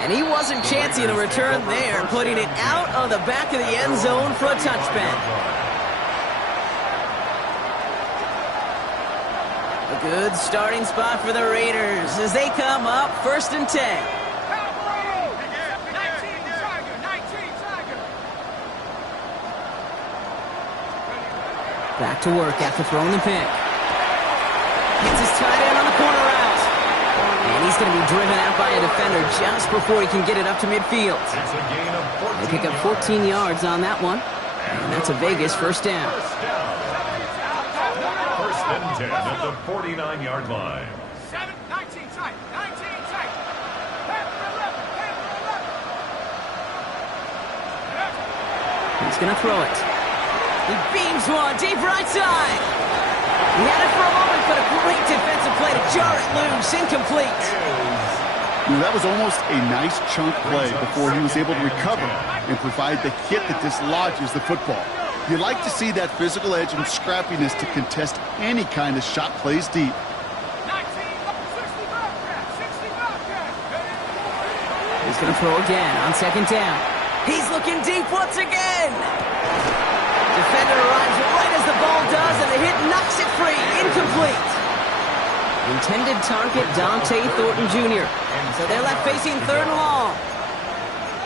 And he wasn't chancing a return there, putting it out of the back of the end zone for a touchback. A good starting spot for the Raiders as they come up 1st and 10. Back to work after throwing the pick. Gets his tight end on the corner route. And he's going to be driven out by a defender just before he can get it up to midfield. It's a gain of 14 They pick up 14 yards on that one. And that's a Vegas first down. First and 10 at the 49-yard line. 19 tight. 19 tight. He's going to throw it. He beams one deep right side. He had it for a moment, but a great defensive play to jar it loose. Incomplete. That was almost a nice chunk play before he was able to recover and provide the hit that dislodges the football. You like to see that physical edge and scrappiness to contest any kind of shot plays deep. He's going to throw again on second down. He's looking deep once again. Defender arrives right as the ball does, and the hit knocks it free. Incomplete. Intended target, Dante Thornton Jr. So they're left facing third and long.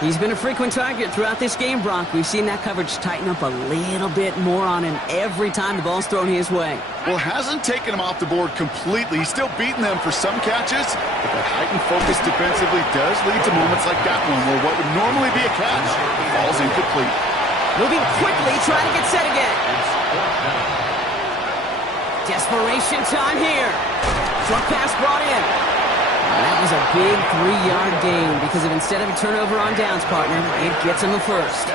He's been a frequent target throughout this game, Brock. We've seen that coverage tighten up a little bit more on him every time the ball's thrown his way. Well, hasn't taken him off the board completely. He's still beating them for some catches, but that heightened focus defensively does lead to moments like that one where what would normally be a catch falls incomplete. Moving quickly, trying to get set again. Desperation time here. Short pass brought in. And that was a big 3-yard gain because of instead of a turnover on downs, partner, it gets him the first.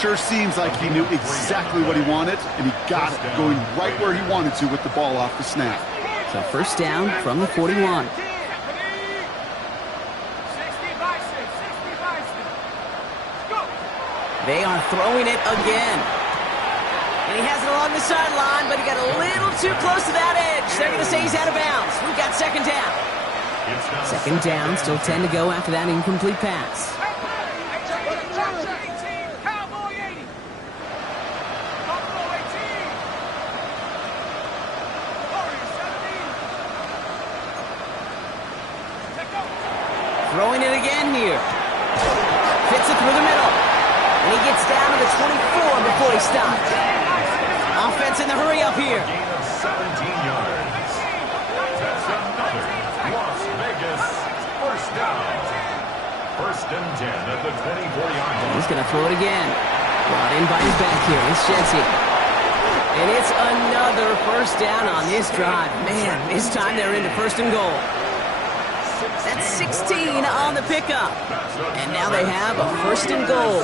Sure seems like he knew exactly what he wanted, and he got it going right where he wanted to with the ball off the snap. So first down from the 41. They are throwing it again. And he has it along the sideline, but he got a little too close to that edge. They're going to say he's out of bounds. We've got second down. Second down, still 10 to go after that incomplete pass. Throwing it again here. Fits it through the middle. And he gets down to the 24 before he stops. Offense in the hurry up here. Gain of 17 yards. That's another Las Vegas first down. First and 10 at the 24-yard line. He's going to throw it again. Brought in by his back here. It's Shensi. And it's another first down on this drive. Man, this time they're into first and goal. That's 16 on the pickup. And now they have a first and goal.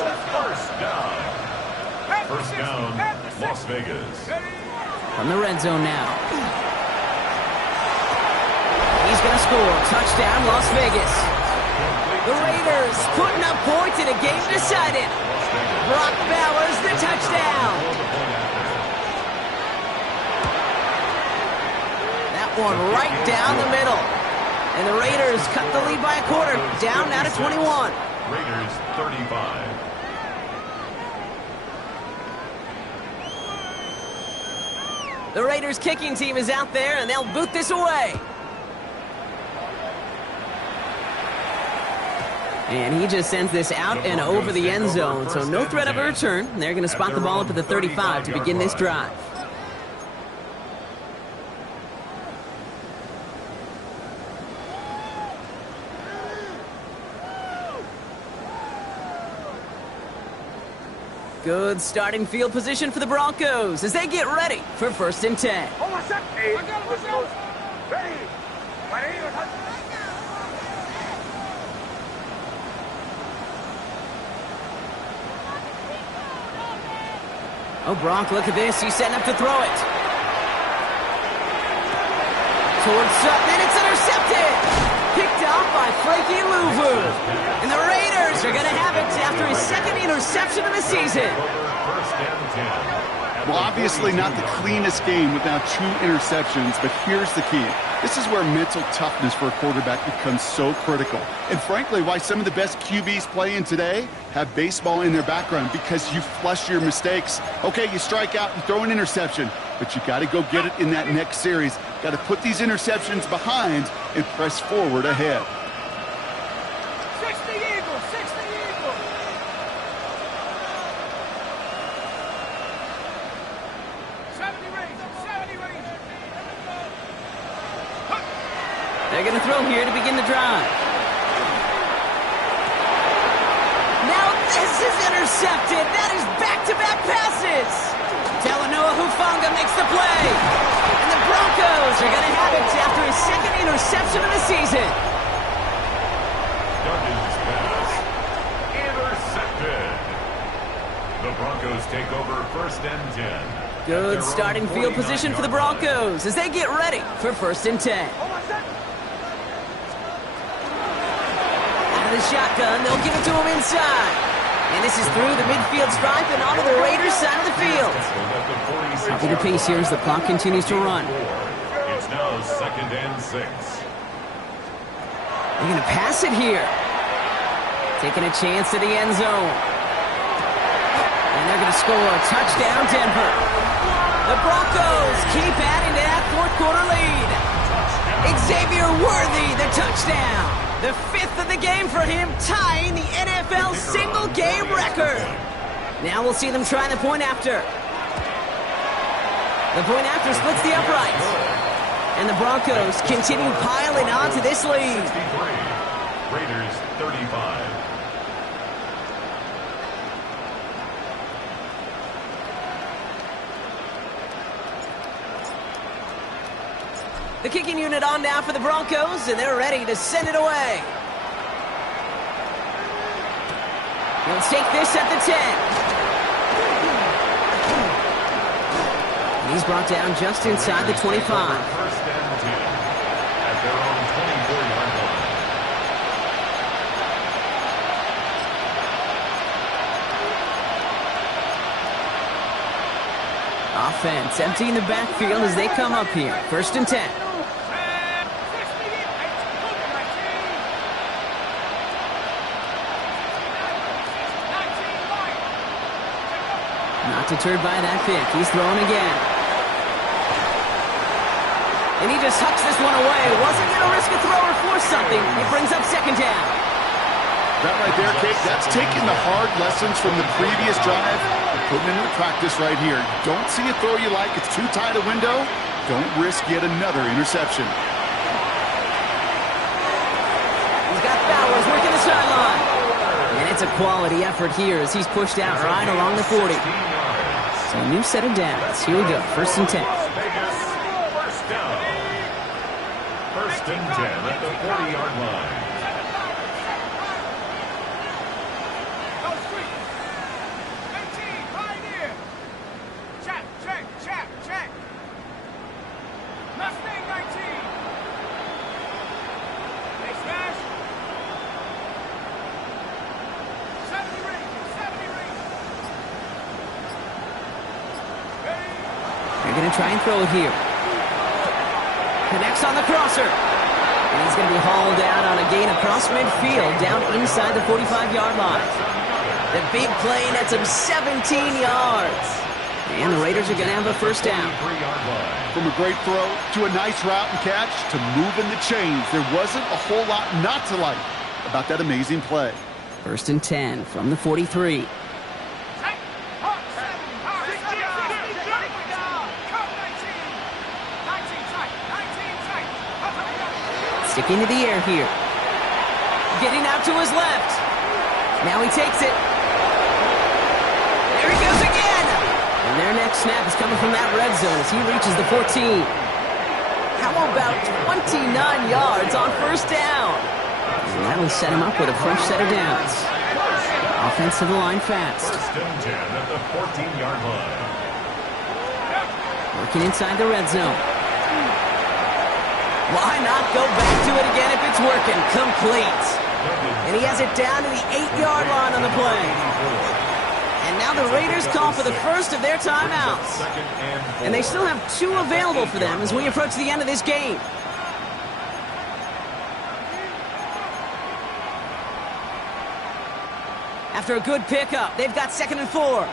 First down, Las Vegas. From the red zone now. He's going to score. Touchdown, Las Vegas. The Raiders putting up points in a game decided. Brock Bowers, the touchdown. That one right down the middle. And the Raiders cut the lead by a quarter. Down now to 21. Raiders 35. The Raiders kicking team is out there, and they'll boot this away. And he just sends this out and over the end zone, so no threat of a return. They're going to spot the ball up at the 35 to begin this drive. Good starting field position for the Broncos as they get ready for first and 10. Hold on a sec. Hey, ready. My name is... Oh, Brock, look at this. He's setting up to throw it. Towards Sutton, and it's intercepted. Picked off by Frankie Louvu. And the Raiders are going to have it after his second interception of the season. Well, obviously not the cleanest game with now 2 interceptions, but here's the key. This is where mental toughness for a quarterback becomes so critical. And frankly, why some of the best QBs playing today have baseball in their background, because you flush your mistakes. Okay, you strike out and throw an interception, but you got to go get it in that next series. Got to put these interceptions behind and press forward ahead. 60 Eagles, 60 Eagles. They're going to throw here to begin the drive. Now this is intercepted. That is back-to-back passes. Talanoa Hufanga makes the play. And the Broncos are going to have it after his second interception of the season. Duggan's pass. Intercepted. The Broncos take over 1st and 10. Good starting field position for the Broncos as they get ready for 1st and 10. Out of the shotgun, they'll give it to him inside. And this is through the midfield stripe and onto the Raiders' side of the field. Up with the pace here as the clock continues to run. It's now 2nd and 6. They're going to pass it here. Taking a chance to the end zone. And they're going to score. Touchdown, Denver. The Broncos keep adding to that fourth-quarter lead. Xavier Worthy, the touchdown. The 5th of the game for him, tying the NFL single-game record. Now we'll see them try the point after. The point after splits the uprights. And the Broncos continue piling on to this lead. 63. Raiders 35. The kicking unit on now for the Broncos, and they're ready to send it away. Let's take this at the 10. And he's brought down just inside the 25. 1st and 10 at their own 24-yard line. Offense emptying the backfield as they come up here. 1st and 10. Not deterred by that pick. He's throwing again. And he just hucks this one away. Wasn't going to risk a throw or force something. It brings up 2nd down. That right there, Kate, that's taking the hard lessons from the previous drive and putting into practice right here. Don't see a throw you like. It's too tight a window. Don't risk yet another interception. He's got Bowers working the sideline. And it's a quality effort here as he's pushed out right along the 40. So a new set of downs. Here we go. 1st and 10. Vegas, 1st down. 1st and 10 at the 40-yard line. Going to try and throw it here. Connects on the crosser. And he's going to be hauled out on a gain across midfield down inside the 45-yard line. The big play nets him 17 yards. And the Raiders are going to have a 1st down. From a great throw to a nice route and catch to moving the chains, there wasn't a whole lot not to like about that amazing play. 1st and 10 from the 43. Sticking to the air here. Getting out to his left. Now he takes it. There he goes again. And their next snap is coming from that red zone as he reaches the 14. How about 29 yards on 1st down? And that'll set him up with a fresh set of downs. Offensive line fast. 1st and 10 at the 14-yard line. Working inside the red zone. Why not go back to it again if it's working? Complete. And he has it down to the 8-yard line on the play. And now the Raiders call for the first of their timeouts. And they still have 2 available for them as we approach the end of this game. After a good pickup, they've got 2nd and 4.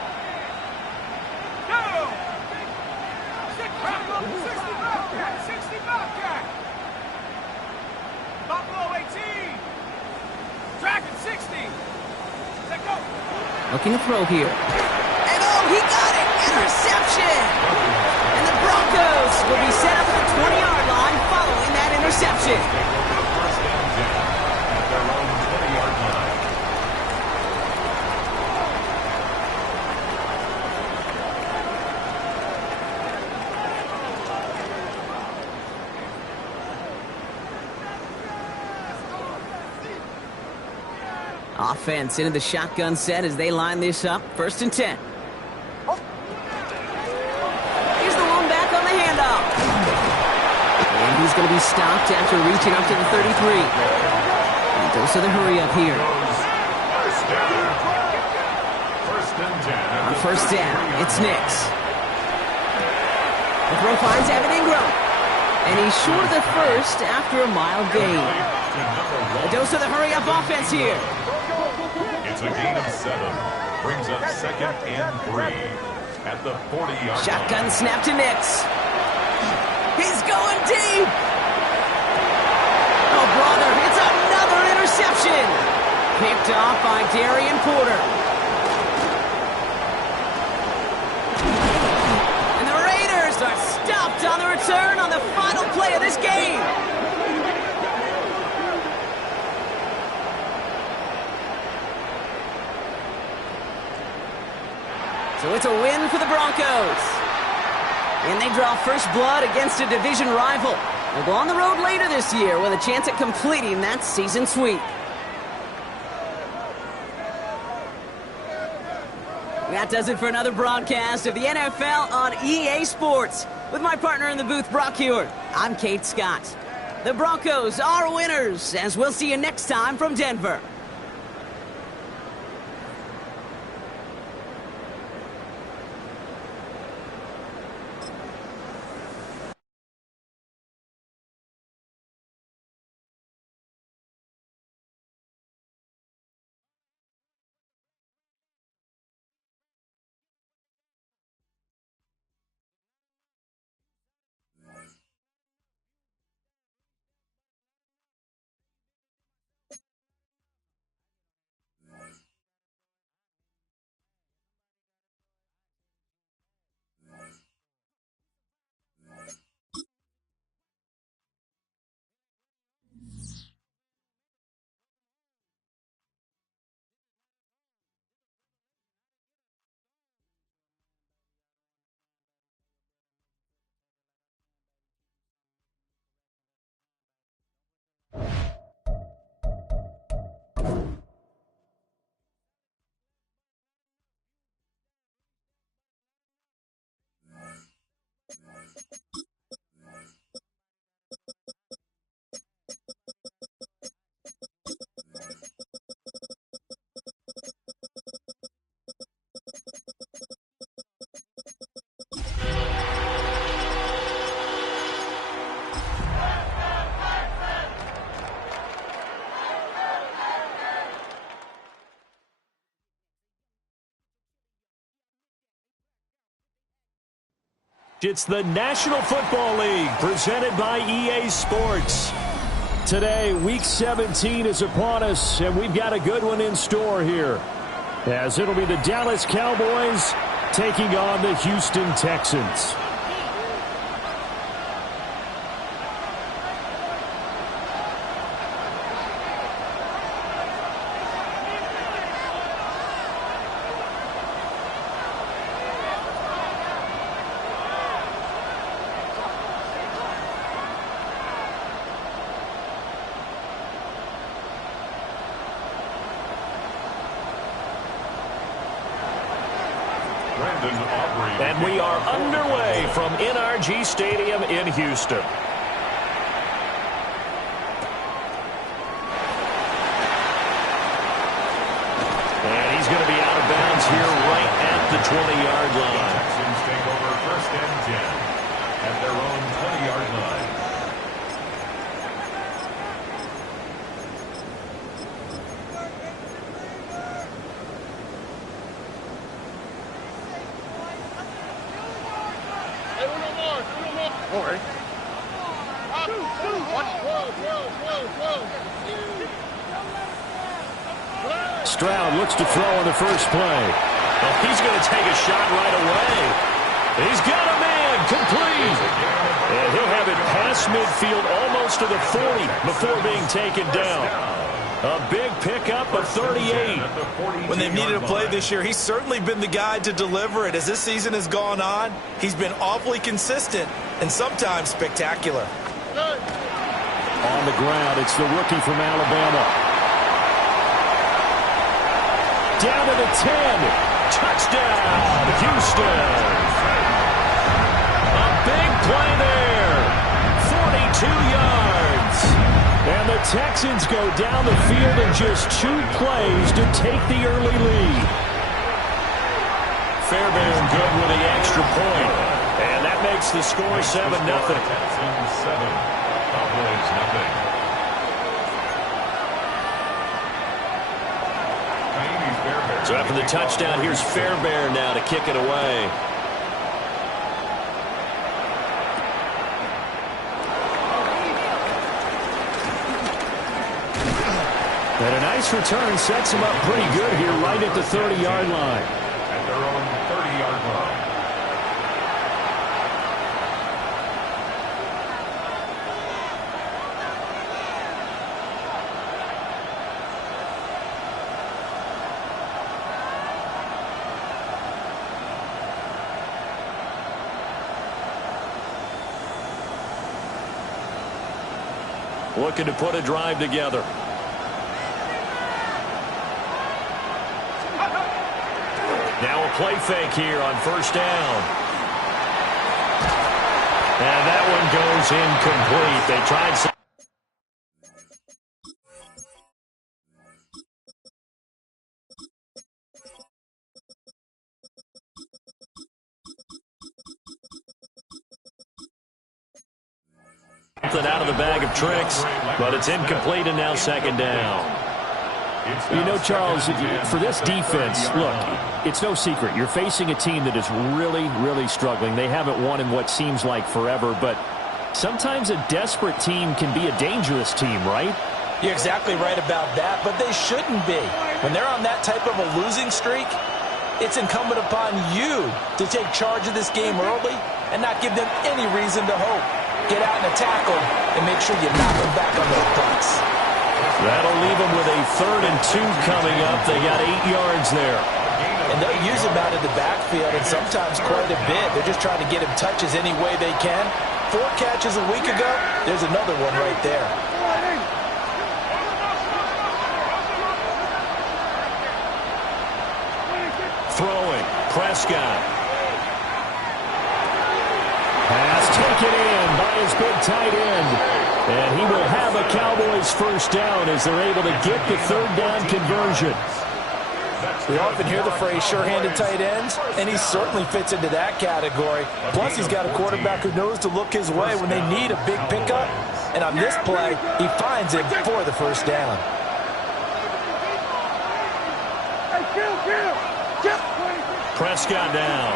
Looking to throw here. And oh, he got it! Interception! And the Broncos will be set up at the 20-yard line following that interception. First and 10 at their own 20-yard line. Offense into the shotgun set as they line this up. First and 10. Here's the one back on the handoff. And he's going to be stopped after reaching up to the 33. And goes to the hurry up here. First down. First and 10. On first down, it's Nix. The throw finds Evan Ingram. And he's short of the first after a mile gain. A dose of the hurry up offense here. It's a gain of 7. Brings up second and 3 at the 40-yard line. Shotgun snap to Nix. He's going deep. Oh, brother, it's another interception. Picked off by Darian Porter. And the Raiders are stopped on the return on the final play of this game. So it's a win for the Broncos. And they draw first blood against a division rival. They'll go on the road later this year with a chance at completing that season sweep. That does it for another broadcast of the NFL on EA Sports. With my partner in the booth, Brock Huard, I'm Kate Scott. The Broncos are winners, as we'll see you next time from Denver. It's the National Football League presented by EA Sports. Today, Week 17 is upon us, and we've got a good one in store here, as it'll be the Dallas Cowboys taking on the Houston Texans. And we are underway from NRG Stadium in Houston. And he's going to be out of bounds here right at the 20-yard line. Texans take over first and 10 at their own 20-yard line. Stroud looks to throw on the first play. Well, he's going to take a shot right away. He's got a man complete. And he'll have it past midfield almost to the 40 before being taken down. A big pickup of 38. When they've needed a play this year, he's certainly been the guy to deliver it. As this season has gone on, he's been awfully consistent and sometimes spectacular. On the ground, it's the rookie from Alabama. Down to the 10. Touchdown, Houston. A big play there. 42 yards. And the Texans go down the field in just 2 plays to take the early lead. Fairbairn good with the extra point. And that makes the score 7-0. Texans 7, Cowboys nothing. So after the touchdown, here's Fairbairn now to kick it away. And a nice return sets him up pretty good here right at the 30-yard line. At their own 30-yard line. Looking to put a drive together. Now a play fake here on first down. And that one goes incomplete. They tried some. Out of the bag of tricks, but it's incomplete and now second down. You know, Charles, for this defense, look, it's no secret. You're facing a team that is really, really struggling. They haven't won in what seems like forever, but sometimes a desperate team can be a dangerous team, right? You're exactly right about that, but they shouldn't be. When they're on that type of a losing streak, it's incumbent upon you to take charge of this game early and not give them any reason to hope. Get out and attack them and make sure you knock them back on their butts. That'll leave them with a 3rd and 2 coming up. They got 8 yards there. And they'll use him out of the backfield, and sometimes quite a bit. They're just trying to get him touches any way they can. 4 catches a week ago, there's another one right there. Throwing, Prescott. Pass taken in by his big tight end. And he will have a Cowboys first down as they're able to get the 3rd down conversion. We often hear the phrase sure-handed tight ends, and he certainly fits into that category. Plus, he's got a quarterback who knows to look his way when they need a big pickup. And on this play, he finds it for the first down. Prescott now.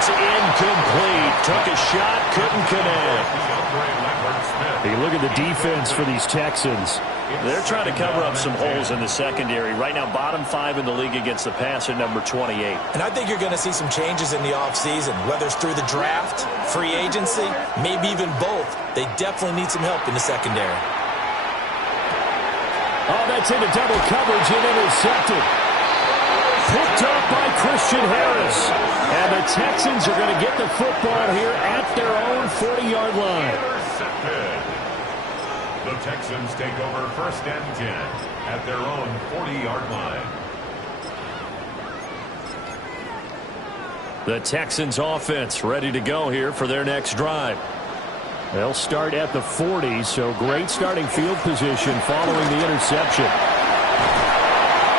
It's incomplete. Took a shot, couldn't connect. Hey, look at the defense for these Texans. They're trying to cover up some holes in the secondary. Right now, bottom 5 in the league against the pass at number 28. And I think you're going to see some changes in the offseason, whether it's through the draft, free agency, maybe even both. They definitely need some help in the secondary. Oh, that's into double coverage and intercepted. Picked up by Christian Harris. And the Texans are going to get the football here at their own 40-yard line. The Texans take over 1st and 10 at their own 40-yard line. The Texans offense ready to go here for their next drive. They'll start at the 40, so great starting field position following the interception.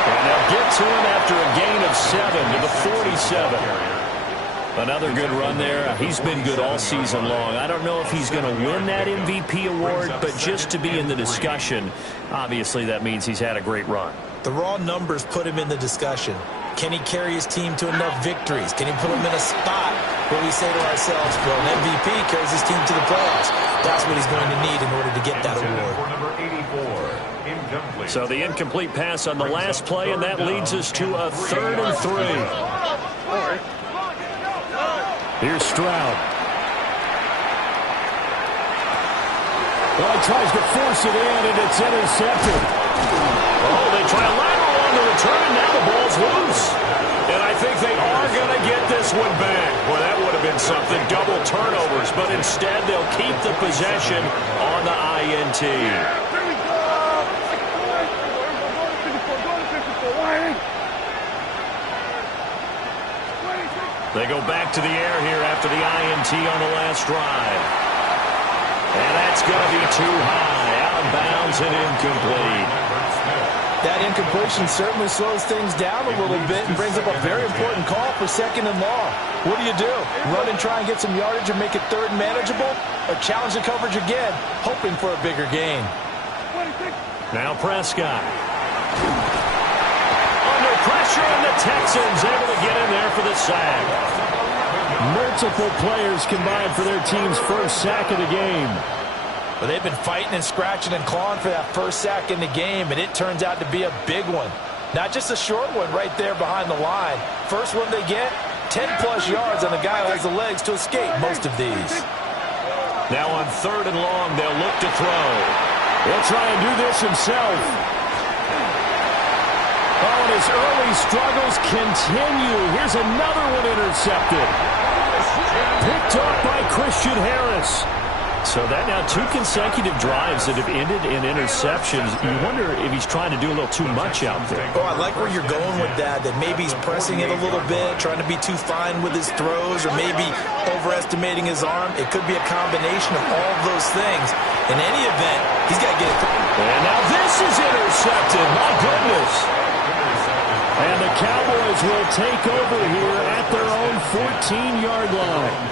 And they'll get to him after a gain of 7 to the 47. Another good run there. He's been good all season long. I don't know if he's going to win that MVP award, but just to be in the discussion, obviously that means he's had a great run. The raw numbers put him in the discussion. Can he carry his team to enough victories? Can he put him in a spot where we say to ourselves, well, an MVP carries his team to the playoffs. That's what he's going to need in order to get that award. So the incomplete pass on the last play, and that leads us to a 3rd and 3. Here's Stroud. Well, he tries to force it in, and it's intercepted. Oh, they try a lateral on the return, and now the ball's loose. And I think they are going to get this one back. Well, that would have been something, double turnovers. But instead, they'll keep the possession on the INT. They go back to the air here after the INT on the last drive. And that's going to be too high. Out of bounds and incomplete. That incompletion certainly slows things down a little bit and brings up a very important call for 2nd and long. What do? Run and try and get some yardage and make it 3rd and manageable? Or challenge the coverage again, hoping for a bigger gain? Now Prescott. Under pressure, and the Texans able to get in there for the sack. Multiple players combined for their team's first sack of the game. But they've been fighting and scratching and clawing for that first sack in the game, and it turns out to be a big one. Not just a short one right there behind the line. First one they get, 10-plus yards on the guy who has the legs to escape most of these. Now on 3rd and long, they'll look to throw. He'll try and do this himself. Oh, and his early struggles continue. Here's another one intercepted. Picked up by Christian Harris. So that now 2 consecutive drives that have ended in interceptions. You wonder if he's trying to do a little too much out there. Oh, I like where you're going with that maybe he's pressing it a little bit, trying to be too fine with his throws, or maybe overestimating his arm. It could be a combination of all of those things. In any event, he's got to get it. And now this is intercepted. My goodness. And the Cowboys will take over here at their own 14-yard line.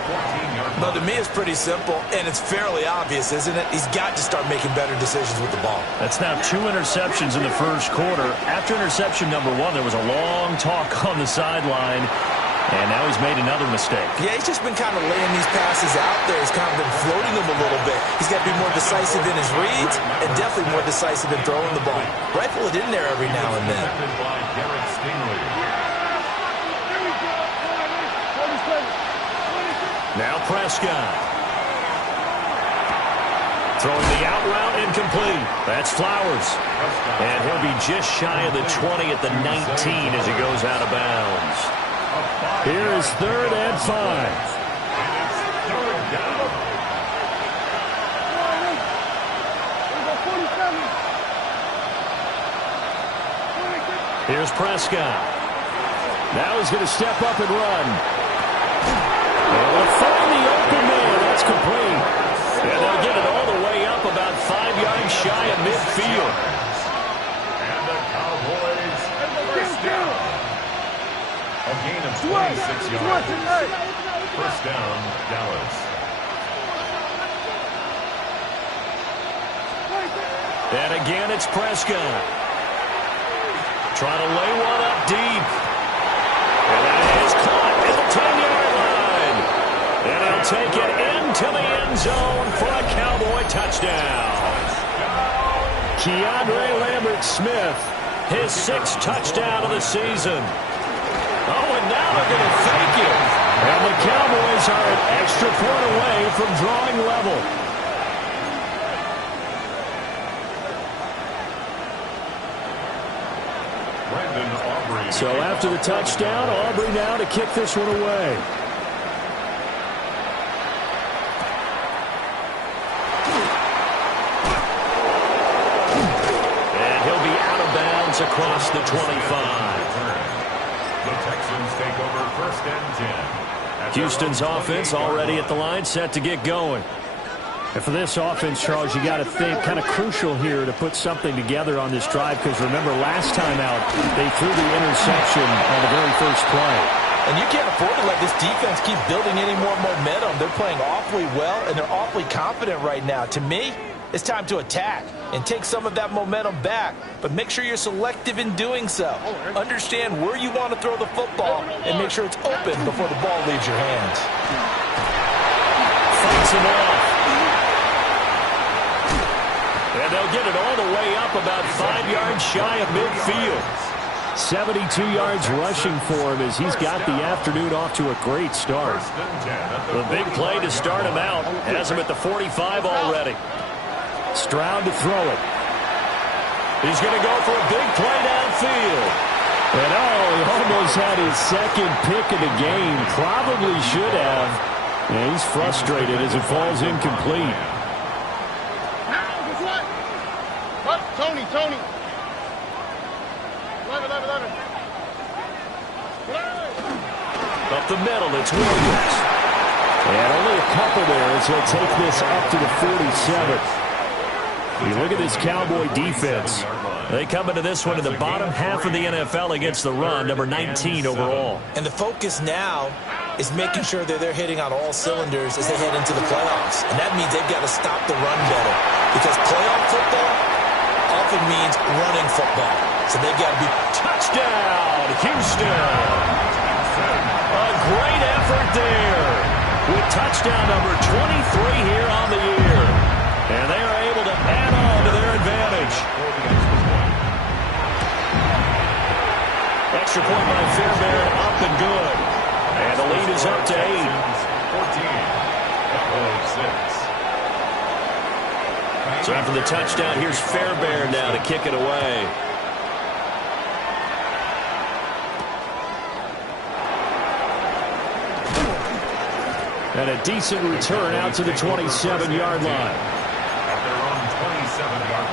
Well, to me, it's pretty simple, and it's fairly obvious, isn't it? He's got to start making better decisions with the ball. That's now 2 interceptions in the first quarter. After interception number 1, there was a long talk on the sideline, and now he's made another mistake. Yeah, he's just been kind of laying these passes out there. He's kind of been floating them a little bit. He's got to be more decisive in his reads and definitely more decisive in throwing the ball. Rifle it in there every now and then. Now Prescott. Throwing the out route incomplete. That's Flowers. And he'll be just shy of the 20 at the 19 as he goes out of bounds. Here is 3rd and 5. Here's Prescott. Now he's going to step up and run. They'll find the open man. That's complete. And they'll get it all the way up about 5 yards shy of midfield. And the Cowboys first down. A gain of 26 yards. First down, Dallas. And again, it's Prescott. Trying to lay one up deep. And that is caught at the 10-yard line. And he'll take it into the end zone for a Cowboy touchdown. Keandre Lambert-Smith, his 6th touchdown of the season. Oh, and now they're going to thank him. And the Cowboys are an extra point away from drawing level. So after the touchdown, Aubrey now to kick this one away. And he'll be out of bounds across the 25. The Texans take over 1st and 10. Houston's offense already at the line, set to get going. And for this offense, Charles, you got to think kind of crucial here to put something together on this drive, because remember last time out they threw the interception on the very first play. And you can't afford to let this defense keep building any more momentum. They're playing awfully well, and they're awfully confident right now. To me, it's time to attack and take some of that momentum back, but make sure you're selective in doing so. Understand where you want to throw the football and make sure it's open before the ball leaves your hands. Fights him off. And they'll get it all the way up about 5 yards shy of midfield. 72 yards rushing for him as he's got the afternoon off to a great start. The big play to start him out has him at the 45 already. Stroud to throw it. He's going to go for a big play downfield. And he almost had his second pick of the game. Probably should have. And he's frustrated as it falls incomplete. Tony. 11. Up the middle, it's Williams. And only a couple there as he'll take this up to the 47. You look at this Cowboy defense. They come into this one in the bottom half of the NFL against the run, number 19 overall. And the focus now is making sure that they're hitting on all cylinders as they head into the playoffs. And that means they've got to stop the run better. Because playoff football often means running football. So they've got to be... Touchdown, Houston! A great effort there with touchdown number 23 here on the year. And they are able to add on to their advantage. Extra point by Fairbairn, up and good. And the lead is up to 8. So after the touchdown, here's Fairbairn now to kick it away. And a decent return out to the 27-yard line. At their own 27-yard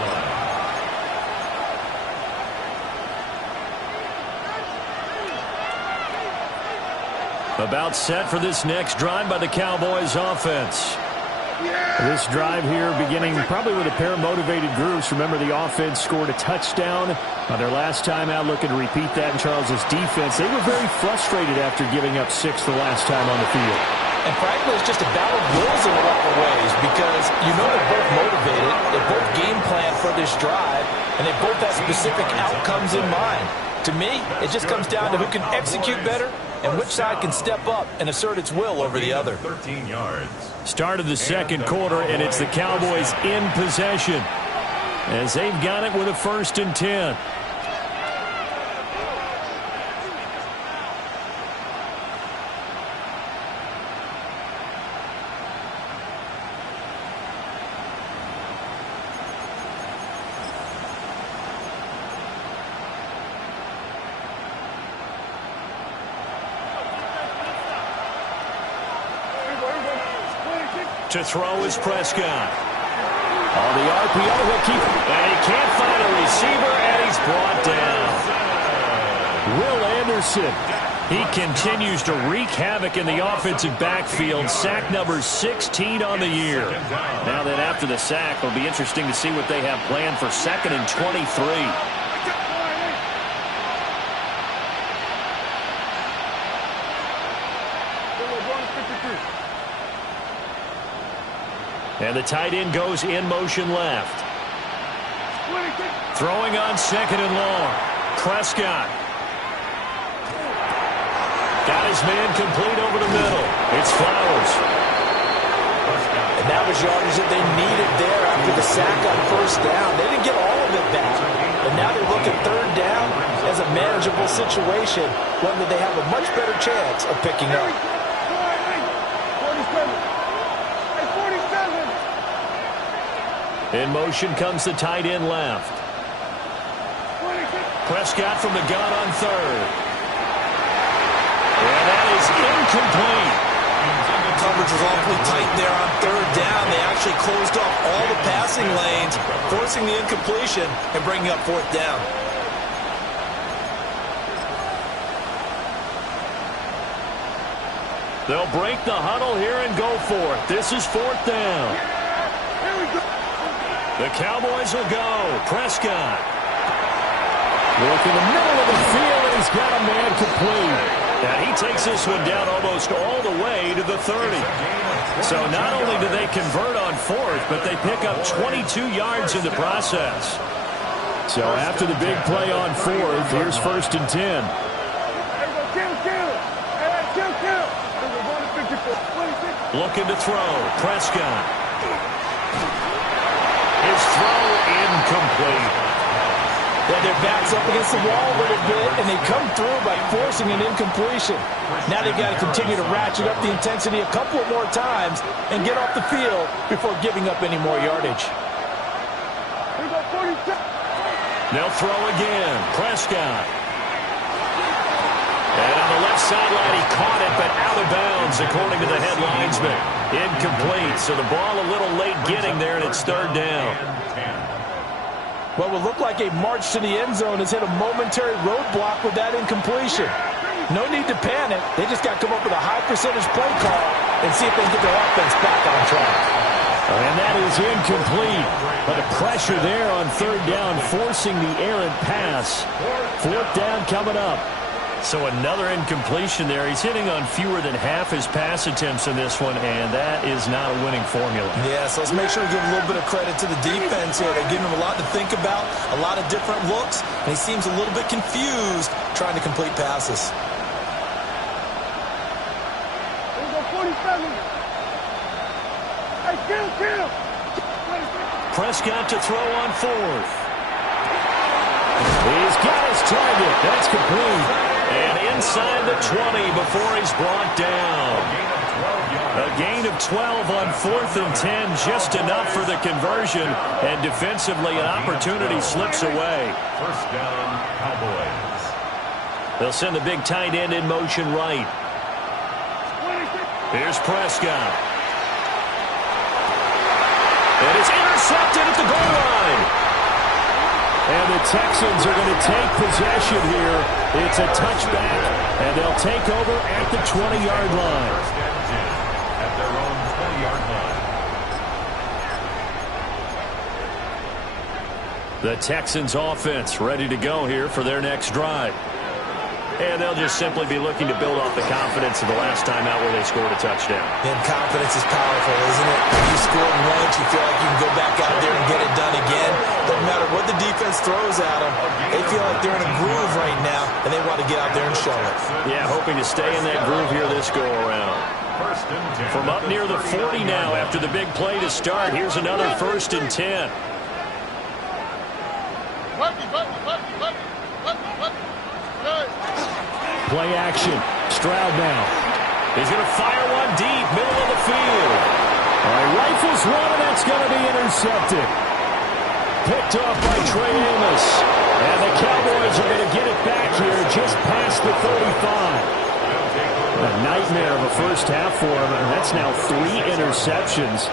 line. About set for this next drive by the Cowboys offense. This drive here beginning probably with a pair of motivated groups. Remember, the offense scored a touchdown on their last time out. Looking to repeat that in Charles's defense. They were very frustrated after giving up 6 the last time on the field. And frankly, it's just a battle of wills in a lot of ways because you know they're both motivated, they both game plan for this drive, and they both have specific outcomes in mind. To me, it just comes down to who can execute better and which side can step up and assert its will over the other. 13 yards. Start of the second quarter, and it's the Cowboys in possession as they've got it with a 1st and 10. To throw is Prescott. On the RPO, he'll keep it. And he can't find a receiver, and he's brought down. Will Anderson. He continues to wreak havoc in the offensive backfield. Sack number 16 on the year. Now that after the sack, it'll be interesting to see what they have planned for 2nd and 23. And the tight end goes in motion left. Throwing on 2nd and long. Prescott. Got his man complete over the middle. It's Flowers. And that was yardage that they needed there after the sack on 1st down. They didn't get all of it back. But now they look at 3rd down as a manageable situation, one that they have a much better chance of picking up. In motion comes the tight end left. Prescott from the gun on 3rd. And that is incomplete. Coverage was awfully tight there on 3rd down. They actually closed off all the passing lanes, forcing the incompletion and bringing up 4th down. They'll break the huddle here and go for it. This is 4th down. The Cowboys will go. Prescott. Look in the middle of the field, and he's got a man complete. And he takes this one down almost all the way to the 30. So not only do they convert on 4th, but they pick up 22 yards in the process. So after the big play on 4th, here's 1st and 10. Looking to throw. Prescott. His throw incomplete. They Yeah, their back's up against the wall a little bit, and they come through by forcing an incompletion. Now they've got to continue to ratchet up the intensity a couple more times and get off the field before giving up any more yardage. They'll throw again. Prescott. And on the left sideline, he caught it, but out of bounds, according to the head linesman. Incomplete, so the ball a little late getting there, and it's third down. What would look like a march to the end zone has hit a momentary roadblock with that incompletion. No need to panic. They just got to come up with a high percentage play call and see if they can get their offense back on track. And that is incomplete. But the pressure there on third down, forcing the errant pass. Fourth down coming up. So another incompletion there. He's hitting on fewer than half his pass attempts in this one, and that is not a winning formula. Yeah, so let's make sure we give a little bit of credit to the defense here. They're giving him a lot to think about, a lot of different looks, and he seems a little bit confused trying to complete passes. Prescott to throw on fourth. He's got his target. That's complete. And inside the 20 before he's brought down. A gain of 12 on 4th and 10, just enough for the conversion. And defensively, an opportunity slips away. First down, Cowboys. They'll send the big tight end in motion right. Here's Prescott. And it's intercepted at the goal line. And the Texans are going to take possession here. It's a touchback, and they'll take over at the 20-yard line. First and 10 at their own 20-yard line. The Texans offense ready to go here for their next drive. And they'll just simply be looking to build off the confidence of the last time out where they scored a touchdown. And confidence is powerful, isn't it? When you score once, you feel like you can go back out there and get it done again. Doesn't matter what the defense throws at them. They feel like they're in a groove right now, and they want to get out there and show it. Yeah, hoping to stay in that groove here this go-around. From up near the 40 now after the big play to start, here's another 1st and 10. Play action. Stroud now. He's going to fire one deep, middle of the field. All right, rifles one, and that's going to be intercepted. Picked off by Trey Amos. And the Cowboys are going to get it back here just past the 35. A nightmare of a first half for him, and that's now 3 interceptions.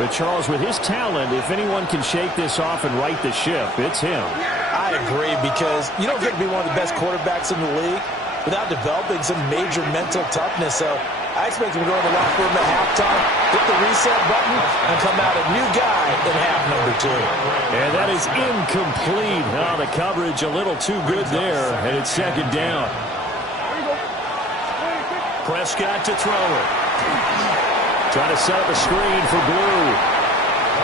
But Charles, with his talent, if anyone can shake this off and right the ship, it's him. I agree, because you don't get to be one of the best quarterbacks in the league without developing some major mental toughness. So I expect him to go in the locker room at halftime, hit the reset button, and come out a new guy in half number 2. And that is incomplete. Oh, the coverage a little too good there, and it's second down. Prescott to throw it. Trying to set up a screen for Blue.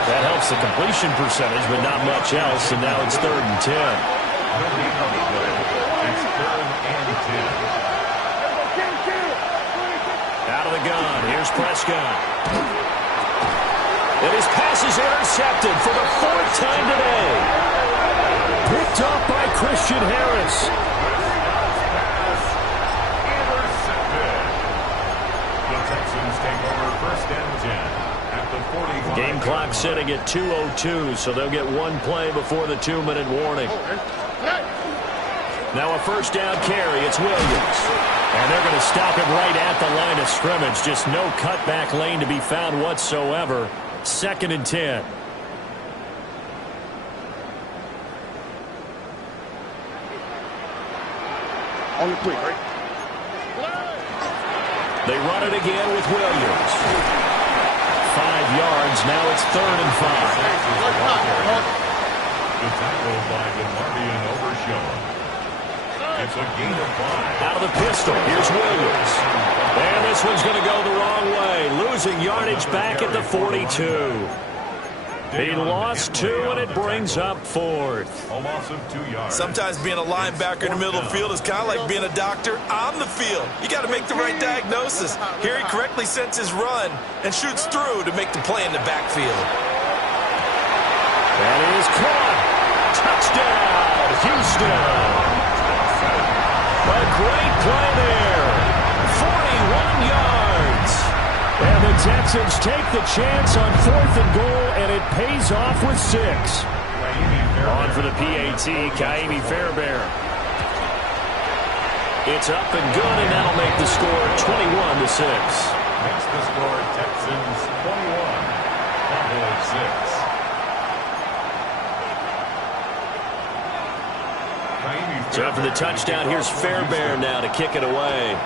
That helps the completion percentage, but not much else, and now it's 3rd and 10. It's 3rd and 10. Out of the gun, here's Prescott. And his pass is intercepted for the 4th time today. Picked up by Christian Harris. Take over 1st and 10 at the 45. Game clock setting at 2:02, so they'll get one play before the 2-minute warning. Now a first down carry. It's Williams. And they're going to stop him right at the line of scrimmage. Just no cutback lane to be found whatsoever. 2nd and 10. On the quick, right? They run it again with Williams. 5 yards. Now it's 3rd and 5. The tackle by DeMarvion Overshown. It's a gain of 5. Out of the pistol. Here's Williams. And this one's going to go the wrong way. Losing yardage back at the 42. He lost 2, and it brings up 4th. A loss of 2 yards. Sometimes being a linebacker in the middle of the field is kind of like being a doctor on the field. You got to make the right diagnosis. Here he correctly sets his run and shoots through to make the play in the backfield. That is caught. Touchdown. Houston. A great play there. 41 yards. And the Texans take the chance on 4th and goal, and it pays off with 6. On for the PAT, Ka'imi Fairbairn. It's up and good, and that'll make the score 21-6. Makes the score Texans 21, Cowboys 6. So after the touchdown, here's Fairbairn now to kick it away.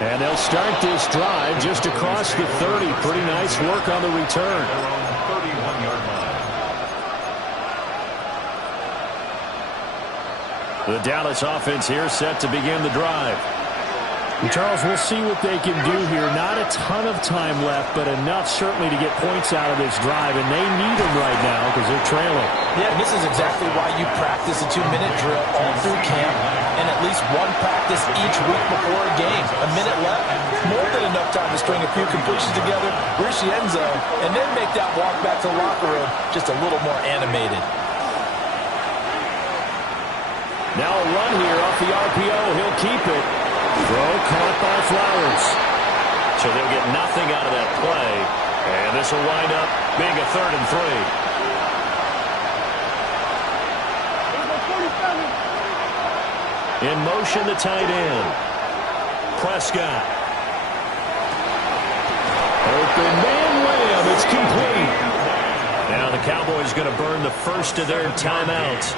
And they'll start this drive just across the 30. Pretty nice work on the return. Their own 31-yard line. The Dallas offense here set to begin the drive. And Charles, we'll see what they can do here. Not a ton of time left, but enough certainly to get points out of this drive, and they need them right now because they're trailing. Yeah, and this is exactly why you practice a 2-minute drill all through camp and at least one practice each week before a game. A minute left, more than enough time to string a few completions together, reach the end zone, and then make that walk back to the locker room just a little more animated. Now a run here off the RPO. He'll keep it. Throw caught by Flowers. So they'll get nothing out of that play. And this will wind up being a 3rd and 3. In motion, the tight end. Prescott. Open man Lamb. It's complete. Now the Cowboys going to burn the first of their timeouts,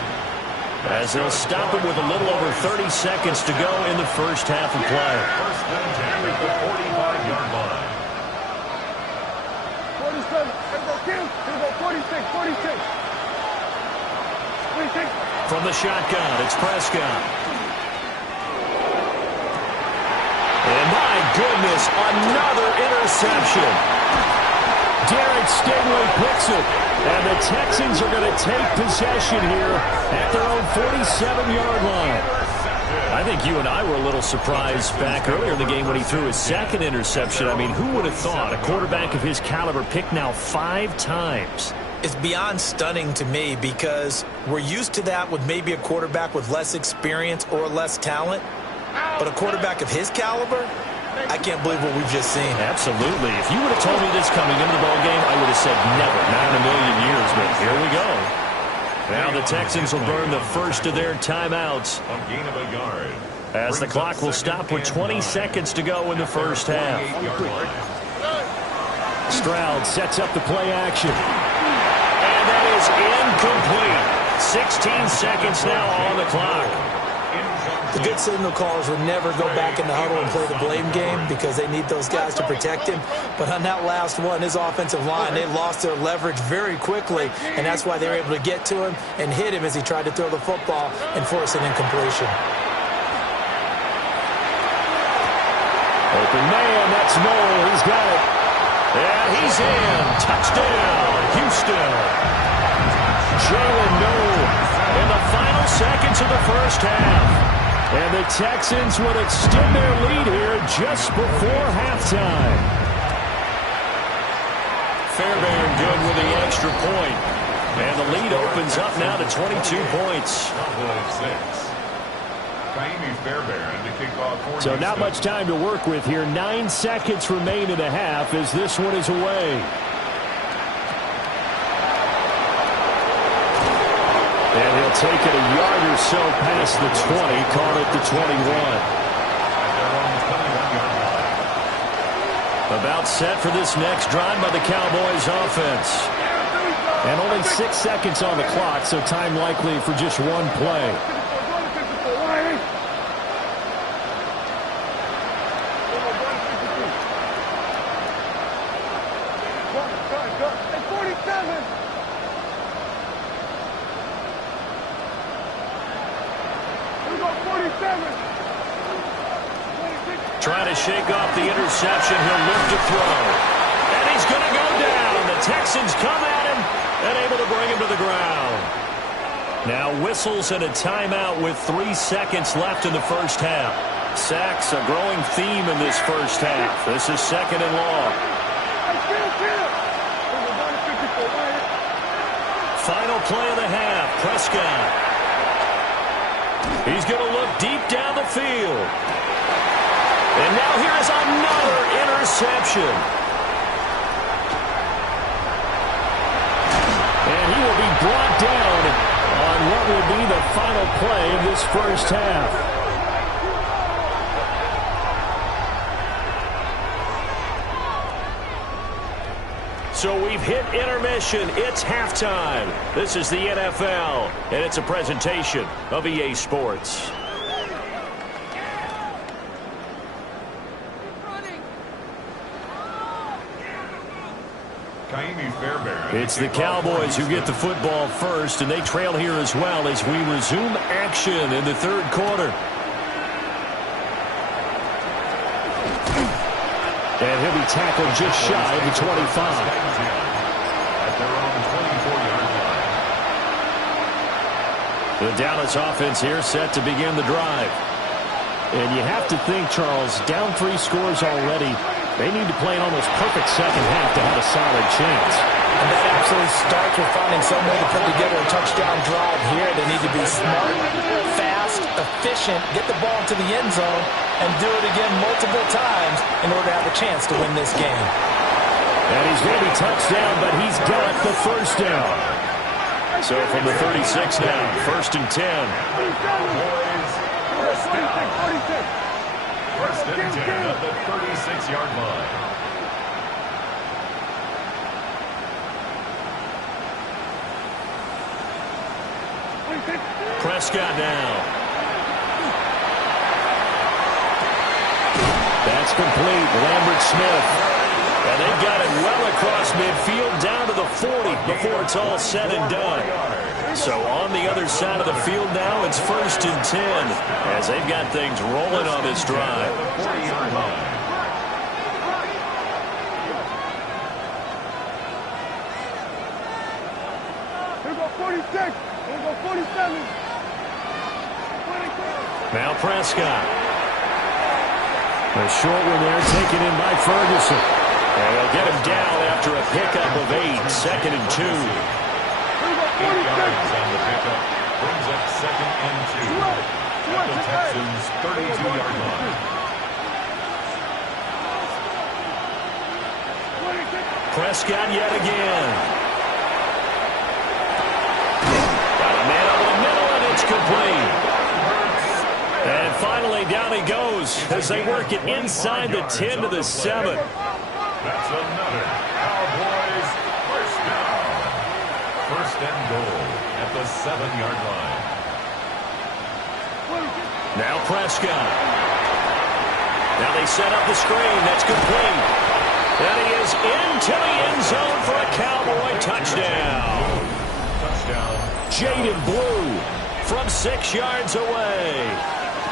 as they'll stop it with a little over 30 seconds to go in the first half of play. First down at the 45-yard line. 47. Here we go, 46. From the shotgun, it's Prescott. And my goodness, another interception. Derek Stingley picks it. And the Texans are going to take possession here at their own 47-yard line. I think you and I were a little surprised back earlier in the game when he threw his 2nd interception. I mean, who would have thought a quarterback of his caliber picked now 5 times? It's beyond stunning to me because we're used to that with maybe a quarterback with less experience or less talent. But a quarterback of his caliber, I can't believe what we've just seen. Absolutely. If you would have told me this coming into the ballgame, I would have said never, not in a million years, but here we go. Now the Texans will burn the first of their timeouts, A gain of a yard. as the clock will stop with 20 seconds to go in the first half. Stroud sets up the play action. And that is incomplete. 16 seconds now on the clock. The good signal callers would never go back in the huddle and play the blame game because they need those guys to protect him. But on that last one, his offensive line, they lost their leverage very quickly, and that's why they were able to get to him and hit him as he tried to throw the football and force an incompletion. Open man, that's Noel. He's got it. And he's in. Touchdown, Houston. Jalen Noel in the final seconds of the first half. And the Texans would extend their lead here just before halftime. Fairbairn good with the extra point. And the lead opens up now to 22 points. Cowboys 6. Ka'imi Fairbairn to kick off for So not much time to work with here. 9 seconds remain in the half as this one is away. And he'll take it a yard or so past the 20, call it the 21. About set for this next drive by the Cowboys offense. And only 6 seconds on the clock, so time likely for just one play. Trying to shake off the interception. He'll look to throw. And he's going to go down. The Texans come at him and able to bring him to the ground. Now whistles and a timeout with 3 seconds left in the first half. Sacks, a growing theme in this first half. This is 2nd and long. Final play of the half. Prescott. He's going to look deep down the field. And now here is another interception. And he will be brought down on what will be the final play of this first half. So we've hit intermission. It's halftime. This is the NFL, and it's a presentation of EA Sports. It's the Cowboys who get the football first, and they trail here as well as we resume action in the third quarter. And he'll be tackled just shy of the 25. At their own 24-yard line. The Dallas offense here set to begin the drive. And you have to think, Charles, down 3 scores already. They need to play an almost perfect second half to have a solid chance. And that absolutely starts with finding some way to put together a touchdown drive here. They need to be smart, fast, efficient, get the ball to the end zone, and do it again multiple times in order to have a chance to win this game. And he's going to be touchdown, but he's got the first down. So from the 36 now, 1st and 10. First and 10 at the 36-yard line. Prescott now. That's complete. Lambert Smith. And they've got it well across midfield down to the 40 before it's all said and done. So on the other side of the field now, it's 1st and 10 as they've got things rolling on this drive. 40-yard line. Here go 46. Here go 47. Now Prescott. A short one there taken in by Ferguson. And they'll get him down after a pickup of 8. 2nd and 2. 8 yards on the pickup. Brings up 2nd and 2. At the Texans' 32-yard line. Prescott yet again. Got a man over the middle, and it's complete. And finally, down he goes as they work it inside the 10 to the 7. That's another Cowboys first down. 1st and goal at the 7-yard line. Now Prescott. Now they set up the screen. That's complete. And he is into the end zone for a Cowboy touchdown. Touchdown. Jaden Blue from 6 yards away.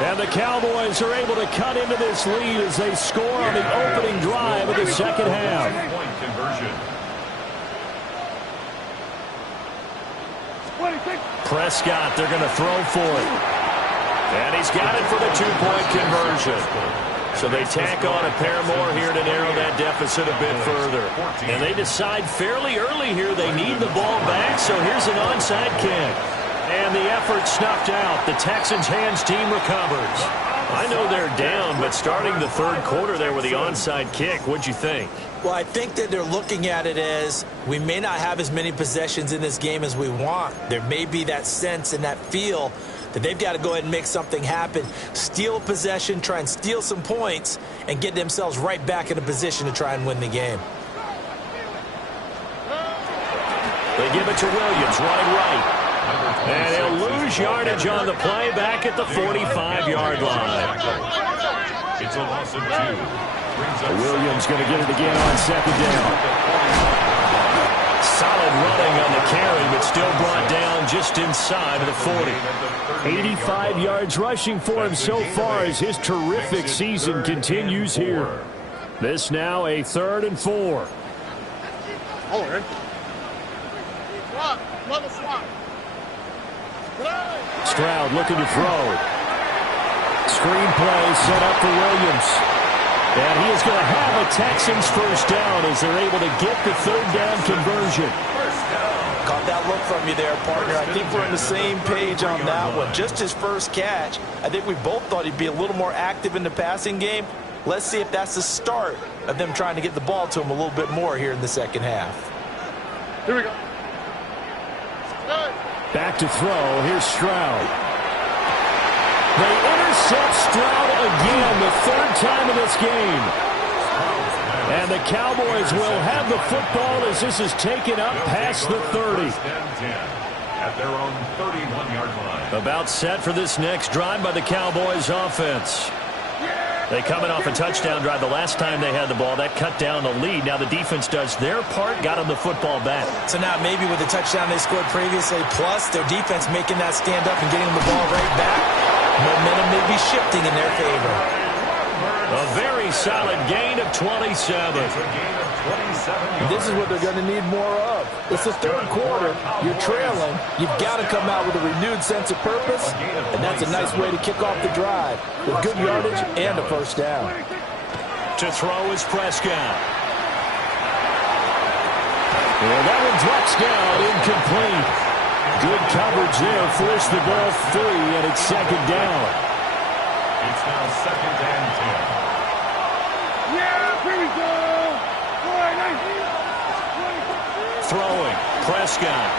And the Cowboys are able to cut into this lead as they score on the opening drive of the second half. Point conversion. Prescott, they're going to throw for it. And he's got it for the 2-point conversion. So they tack on a pair more here to narrow that deficit a bit further. And they decide fairly early here they need the ball back, so here's an onside kick. And the effort snuffed out. The Texans' hands team recovers. I know they're down, but starting the third quarter there with the onside kick, what'd you think? Well, I think that they're looking at it as we may not have as many possessions in this game as we want. There may be that sense and that feel that they've got to go ahead and make something happen, steal a possession, try and steal some points, and get themselves right back in a position to try and win the game. They give it to Williams, running right. And he'll lose yardage on the play back at the 45-yard line. It's a loss of 2. Williams going to get it again on 2nd down. Solid running on the carry, but still brought down just inside of the 40. 85 yards rushing for him so far as his terrific season continues here. This now a 3rd and 4. Stroud looking to throw. Screen play set up for Williams. And he is going to have a Texans first down as they're able to get the third down conversion. Caught that look from you there, partner. I think we're on the same page on that one. Just his first catch. I think we both thought he'd be a little more active in the passing game. Let's see if that's the start of them trying to get the ball to him a little bit more here in the second half. Here we go. Back to throw. Here's Stroud. They intercept Stroud again, the third time in this game. And the Cowboys will have the football as this is taken up past the 30. At their own 31-yard line. About set for this next drive by the Cowboys offense. They coming off a touchdown drive the last time they had the ball. That cut down the lead. Now the defense does their part, got them the football back. So now maybe with the touchdown they scored previously, plus their defense making that stand up and getting them the ball right back, momentum may be shifting in their favor. A very solid gain of 27. This is what they're going to need more of. It's the third quarter. You're trailing. You've got to come out with a renewed sense of purpose, and that's a nice way to kick off the drive with good yardage and a first down. To throw is Prescott. And that one drops down, incomplete. Good coverage there, forced the ball free, and it's second down. It's now second and 10. Yeah, here we go. Throwing, Prescott.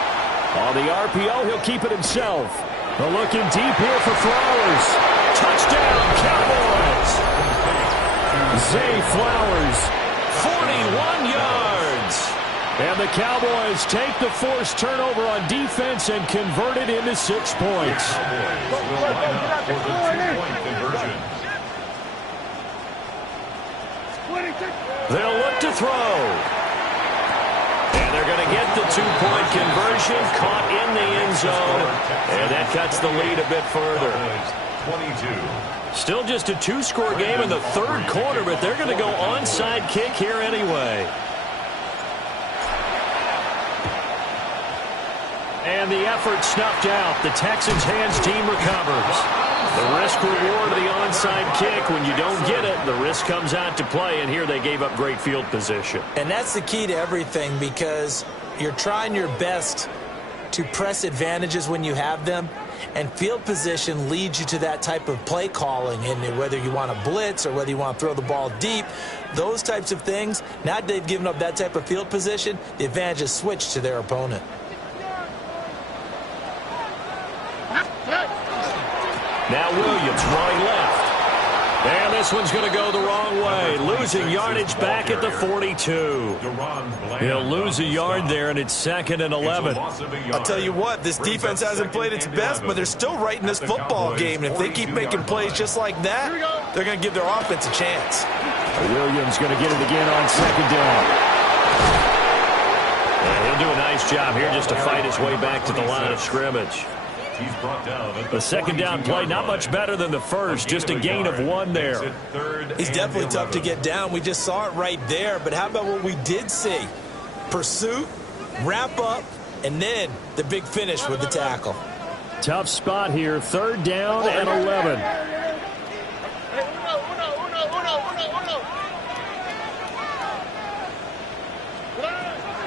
On the RPO, he'll keep it himself. But looking deep here for Flowers. Touchdown, Cowboys! Zay Flowers, 41 yards. And the Cowboys take the forced turnover on defense and convert it into 6 points. Cowboys will line up for the 2-point conversion. They'll look to throw. And they're going to get the 2-point conversion, caught in the end zone, and that cuts the lead a bit further. 22. Still just a 2-score game in the third quarter, but they're going to go onside kick here anyway. And the effort snuffed out. The Texans' hands team recovers. The risk-reward of the onside kick, when you don't get it, the risk comes out to play, and here they gave up great field position. And that's the key to everything, because you're trying your best to press advantages when you have them, and field position leads you to that type of play calling, and whether you want to blitz or whether you want to throw the ball deep, those types of things, now that they've given up that type of field position, the advantage is switched to their opponent. Now Williams running left. And this one's going to go the wrong way. Losing yardage back at the 42. He'll lose a yard there, and it's 2nd and 11. I'll tell you what, this defense hasn't played its best, but they're still right in this football game. And if they keep making plays just like that, they're going to give their offense a chance. Williams going to get it again on 2nd down. And he'll do a nice job here just to fight his way back to the line of scrimmage. The 2nd down play, not much better than the first, just a gain of 1 there. He's definitely tough to get down. We just saw it right there, but how about what we did see? Pursuit, wrap up, and then the big finish with the tackle. Tough spot here, 3rd down and 11.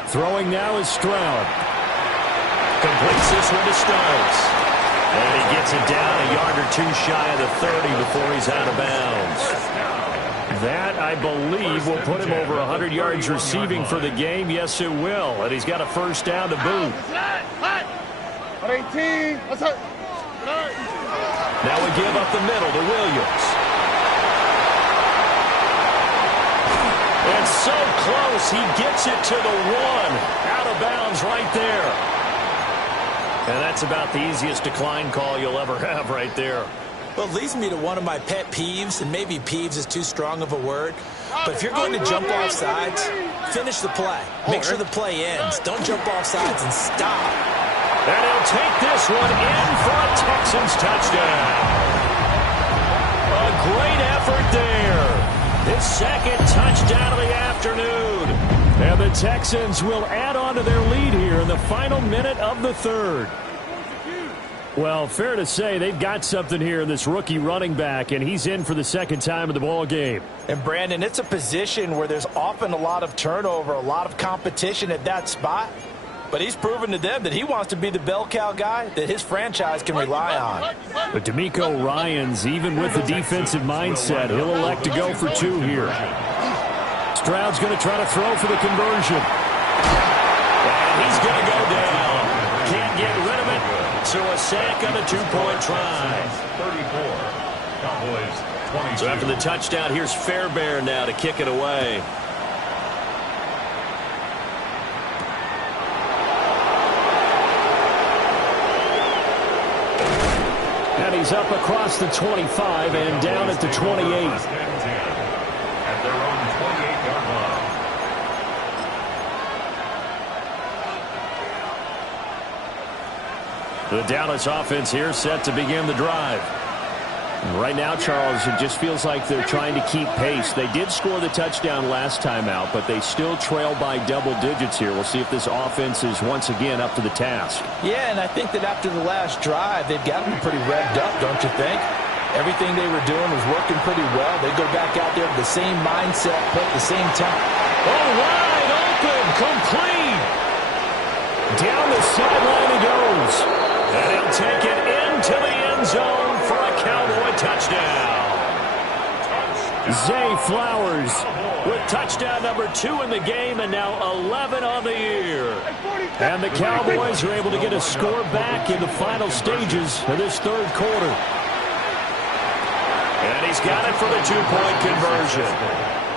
Throwing now is Stroud. Completes this one to Starks. And he gets it down a yard or 2 shy of the 30 before he's out of bounds. That, I believe, will put him over 100 yards receiving for the game. Yes, it will. And he's got a first down to boot. Now we give up the middle to Williams. And so close, he gets it to the 1. Out of bounds right there. And that's about the easiest decline call you'll ever have right there. Well, it leads me to one of my pet peeves, and maybe peeves is too strong of a word. But if you're going to jump off sides, finish the play. Make sure the play ends. Don't jump off sides and stop. And he'll take this one in for a Texans touchdown. A great effort there. His 2nd touchdown of the afternoon. And the Texans will add on to their lead here in the final minute of the 3rd. Well, fair to say they've got something here in this rookie running back, and he's in for the second time in the ball game. And, Brandon, it's a position where there's often a lot of turnover, a lot of competition at that spot. But he's proven to them that he wants to be the bell cow guy that his franchise can rely on. But DeMeco Ryans, even with the defensive mindset, he'll elect to go for 2 here. Stroud's going to try to throw for the conversion. And he's going to go down. Can't get rid of it. So a sack on a 2-point try. 34. Cowboys 22. So after the touchdown, here's Fairbairn now to kick it away. And he's up across the 25 and down at the 28. At their own 28-yard line. The Dallas offense here set to begin the drive. And right now, Charles, it just feels like they're trying to keep pace. They did score the touchdown last time out, but they still trail by double digits here. We'll see if this offense is once again up to the task. Yeah, and I think that after the last drive, they've got to be pretty revved up, don't you think? Everything they were doing was working pretty well. They go back out there with the same mindset, put the same tempo. Oh, wide open, complete. Down the sideline he goes. And he'll take it into the end zone for a Cowboy touchdown. Zay Flowers with touchdown number 2 in the game and now 11 on the year. And the Cowboys are able to get a score back in the final stages of this third quarter. And he's got it for the 2-point conversion.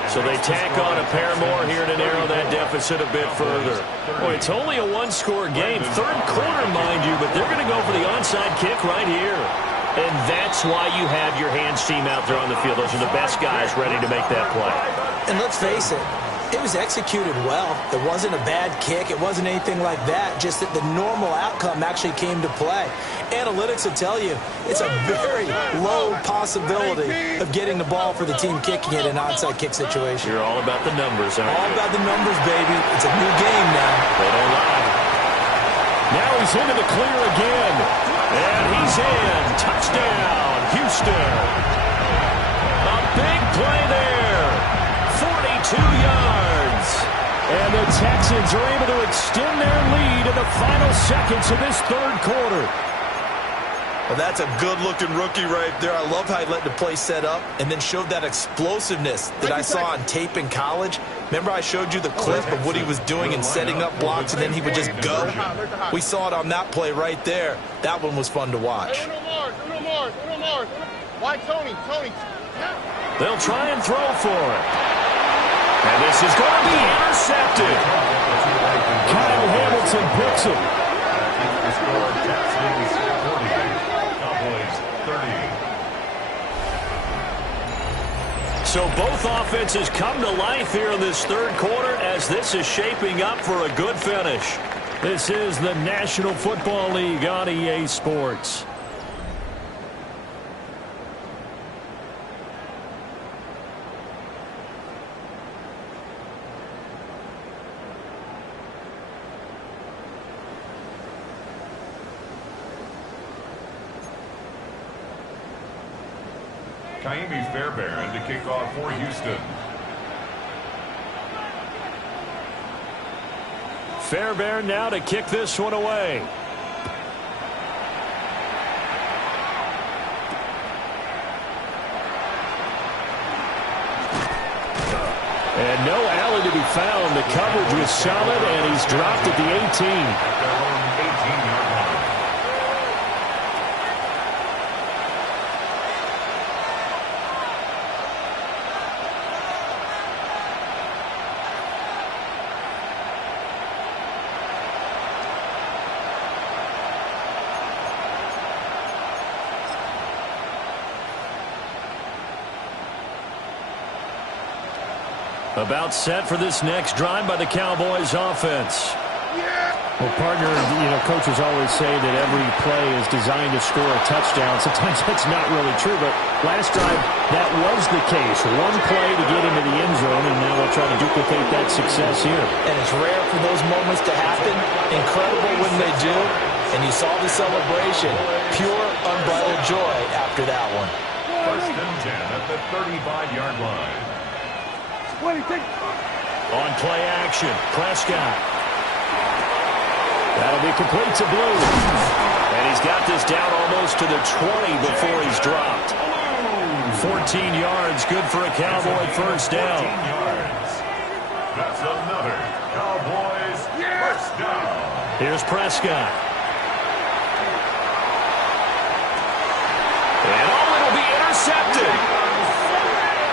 So they tack on a pair more here to narrow that deficit a bit further. Boy, it's only a 1-score game. Third quarter, mind you, but they're going to go for the onside kick right here. And that's why you have your hands team out there on the field. Those are the best guys ready to make that play. And let's face it, it was executed well. It wasn't a bad kick. It wasn't anything like that. Just that the normal outcome actually came to play. Analytics will tell you it's a very low possibility of getting the ball for the team kicking it in an onside kick situation. You're all about the numbers, aren't you? All about the numbers, baby. It's a new game now. They don't lie. Now he's into the clear again. And he's in. Touchdown, Houston. A big play there. 42 yards. And the Texans are able to extend their lead in the final seconds of this third quarter. Well, that's a good-looking rookie right there. I love how he let the play set up and then showed that explosiveness that I saw on tape in college. Remember I showed you the clip of what he was doing and setting up blocks, and then he would just go? We saw it on that play right there. That one was fun to watch. Why, Tony? They'll try and throw for it. And this is going to be intercepted. Kyle Hamilton picks it. So both offenses come to life here in this third quarter as this is shaping up for a good finish. This is the National Football League on EA Sports. Kaimi Fairbairn to kick off for Houston. Fairbairn now to kick this one away. And no alley to be found. The coverage was solid, and he's dropped at the 18. At their own 18-yard line. About set for this next drive by the Cowboys offense. Well, partner, coaches always say that every play is designed to score a touchdown. Sometimes that's not really true, but last drive, that was the case. One play to get into the end zone, and now they'll try to duplicate that success here. And it's rare for those moments to happen. Incredible when they do. And you saw the celebration. Pure, unbridled joy after that one. First and 10 at the 35-yard line. On play action, Prescott. That'll be complete to Blue. And he's got this down almost to the 20 before he's dropped. 14 yards, good for a Cowboy first down. 14 yards. That's another Cowboys first down. Here's Prescott. And it'll be intercepted.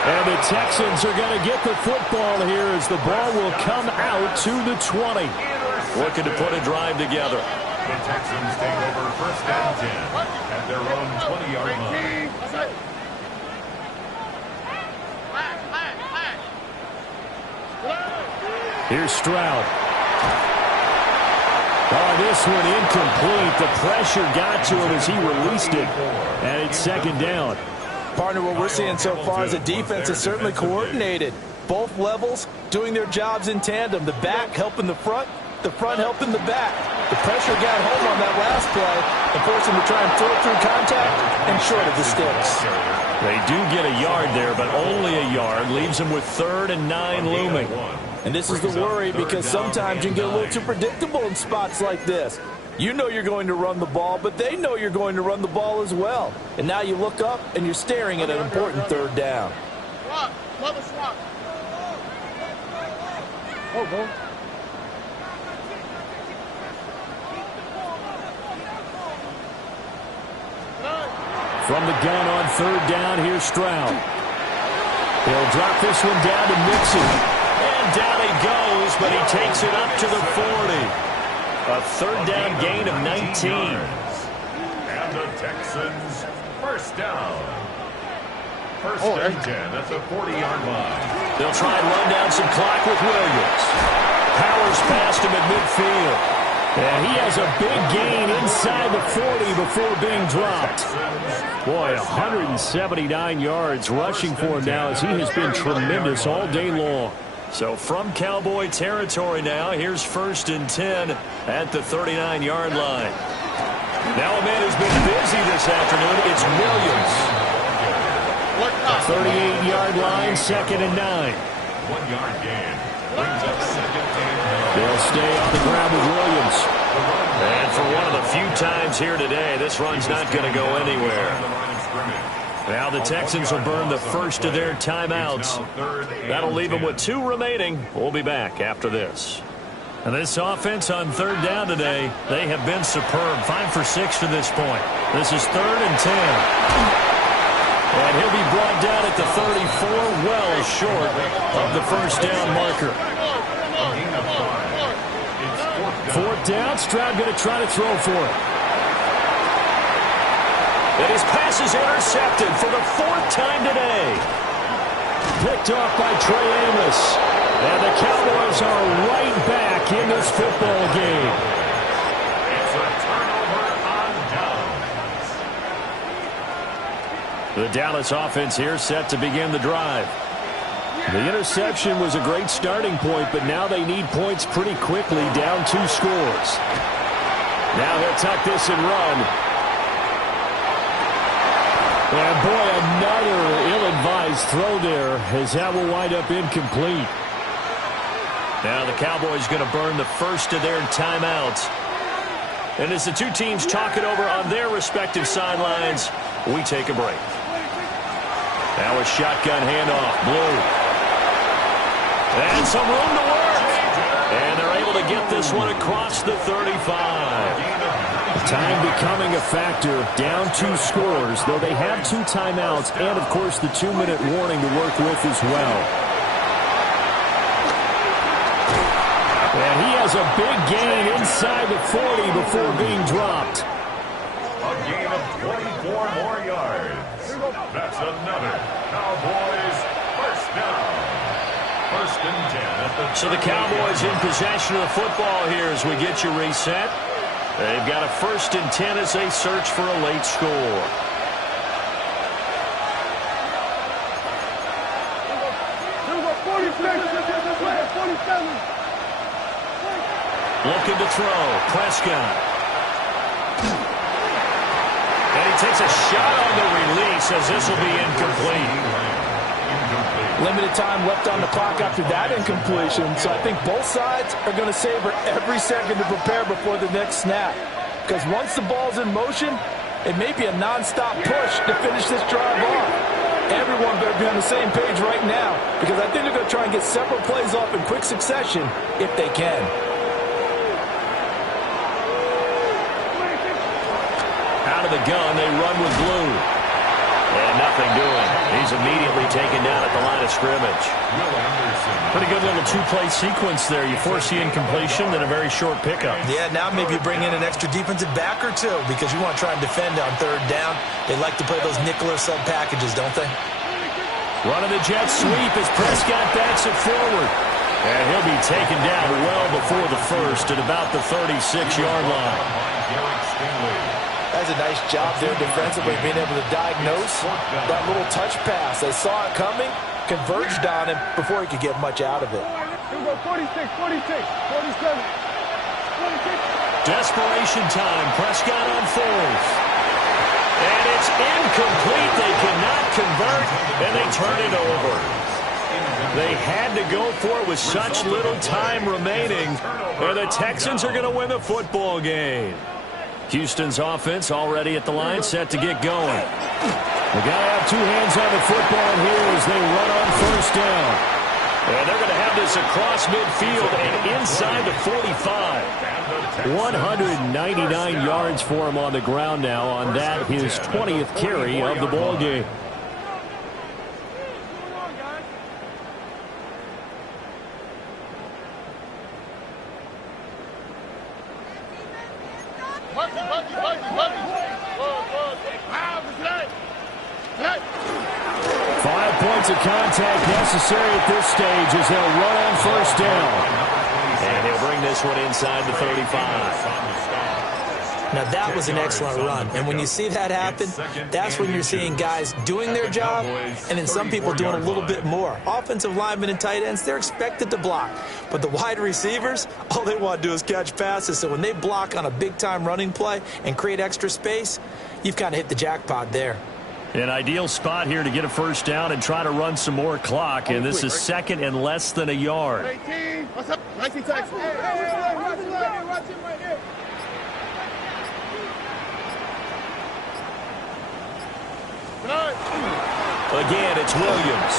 And the Texans are going to get the football here as the ball will come out to the 20. Looking to put a drive together. The Texans take over first and 10 at their own 20-yard line. Here's Stroud. Oh, this one incomplete. The pressure got to him as he released it. And it's second down. Partner, what we're seeing so far is the defense is certainly coordinated. Both levels doing their jobs in tandem. The back helping the front helping the back. The pressure got home on that last play and forced him to try and throw through contact and short of the sticks. They do get a yard there, but only a yard. Leaves them with 3rd and 9 looming. And this is the worry because sometimes you can get a little too predictable in spots like this. You know you're going to run the ball, but they know you're going to run the ball as well. And now you look up and you're staring at an important 3rd down. From the gun on 3rd down, here's Stroud. He'll drop this one down to Mixon. And down he goes, but he takes it up to the 40. A 3rd down gain of 19. And the Texans first down. First and 10 at the 40-yard line. They'll try and run down some clock with Williams. Powers past him at midfield. And he has a big gain inside the 40 before being dropped. Boy, 179 yards rushing for him now as he has been tremendous all day long. So from Cowboy territory now, here's 1st and 10 at the 39-yard line. Now a man who's been busy this afternoon, it's Williams. 38-yard line, 2nd and 9. 1-yard gain. Brings up 2nd and 9. They'll stay on the ground with Williams. And for one of the few times here today, this run's not going to go anywhere. Now the Texans will burn the first of their timeouts. That'll leave them with 2 remaining. We'll be back after this. And this offense on 3rd down today, they have been superb. 5 for 6 to this point. This is 3rd and 10. And he'll be brought down at the 34, well short of the first down marker. 4th down, Stroud going to try to throw for it. And his pass is intercepted for the 4th time today. Picked off by Trey Amos. And the Cowboys are right back in this football game. It's a turnover on downs. The Dallas offense here set to begin the drive. The interception was a great starting point, but now they need points pretty quickly, down 2 scores. Now he'll tuck this and run. And boy, another ill-advised throw there as that will wind up incomplete. Now the Cowboys going to burn the first of their timeouts. And as the 2 teams talk it over on their respective sidelines, we take a break. Now a shotgun handoff, Blue. And some room to work. And they're able to get this one across the 35. Time becoming a factor, down 2 scores, though they have 2 timeouts and, of course, the 2-minute warning to work with as well. And he has a big gain inside the 40 before being dropped. A gain of 24 more yards. That's another Cowboys first down. First and 10 at the So the Cowboys in possession of the football here as we get you reset. They've got a 1st and 10 as they search for a late score. Looking to throw. Prescott. takes a shot on the release as this will be incomplete. Limited time left on the clock after that incompletion, so I think both sides are going to savor every second to prepare before the next snap. Because once the ball's in motion, it may be a nonstop push to finish this drive off. Everyone better be on the same page right now, because I think they're going to try and get several plays off in quick succession if they can. Out of the gun, they run with Blue. And nothing doing. He's immediately taken down at the line of scrimmage. Pretty good little two-play sequence there. You force the incompletion, then a very short pickup. Yeah, now maybe you bring in an extra defensive back or two because you want to try and defend on third down. They like to play those nickel or sub packages, don't they? Running the jet sweep as Prescott backs it forward. And he'll be taken down well before the first at about the 36-yard line. That's a nice job there defensively, being able to diagnose that little touch pass. They saw it coming, converged on him before he could get much out of it. Here we go, 46, 46, 47, 46. Desperation time. Prescott on fourth. And it's incomplete. They cannot convert, and they turn it over. They had to go for it with such little time remaining, and the Texans are going to win the football game. Houston's offense already at the line, set to get going. They got to have two hands on the football here as they run on first down. And they're going to have this across midfield and inside the 45. 199 yards for him on the ground now on that, his 20th carry of the ball game. Of contact necessary at this stage as they'll run on first down. And he'll bring this one inside the 35. Now that was an excellent run, and when you see that happen, that's when you're seeing guys doing their job and then some people doing a little bit more. Offensive linemen and tight ends, they're expected to block, but the wide receivers, all they want to do is catch passes. So when they block on a big-time running play and create extra space, you've kind of hit the jackpot there. An ideal spot here to get a first down and try to run some more clock, and this is second and less than a yard. 18. What's up? 19 tags. Watch him right here. Again, it's Williams.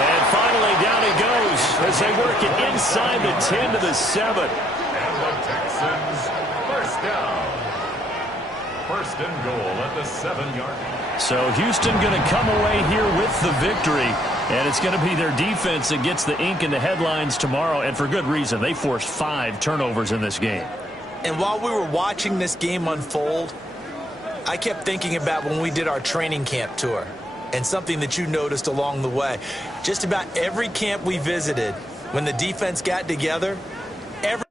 And finally, down he goes as they work it inside the 10 to the 7. And the Texans first down. First and goal at the 7-yard line. So Houston going to come away here with the victory, and it's going to be their defense that gets the ink in the headlines tomorrow, and for good reason. They forced 5 turnovers in this game. And while we were watching this game unfold, I kept thinking about when we did our training camp tour and something that you noticed along the way. Just about every camp we visited, when the defense got together, every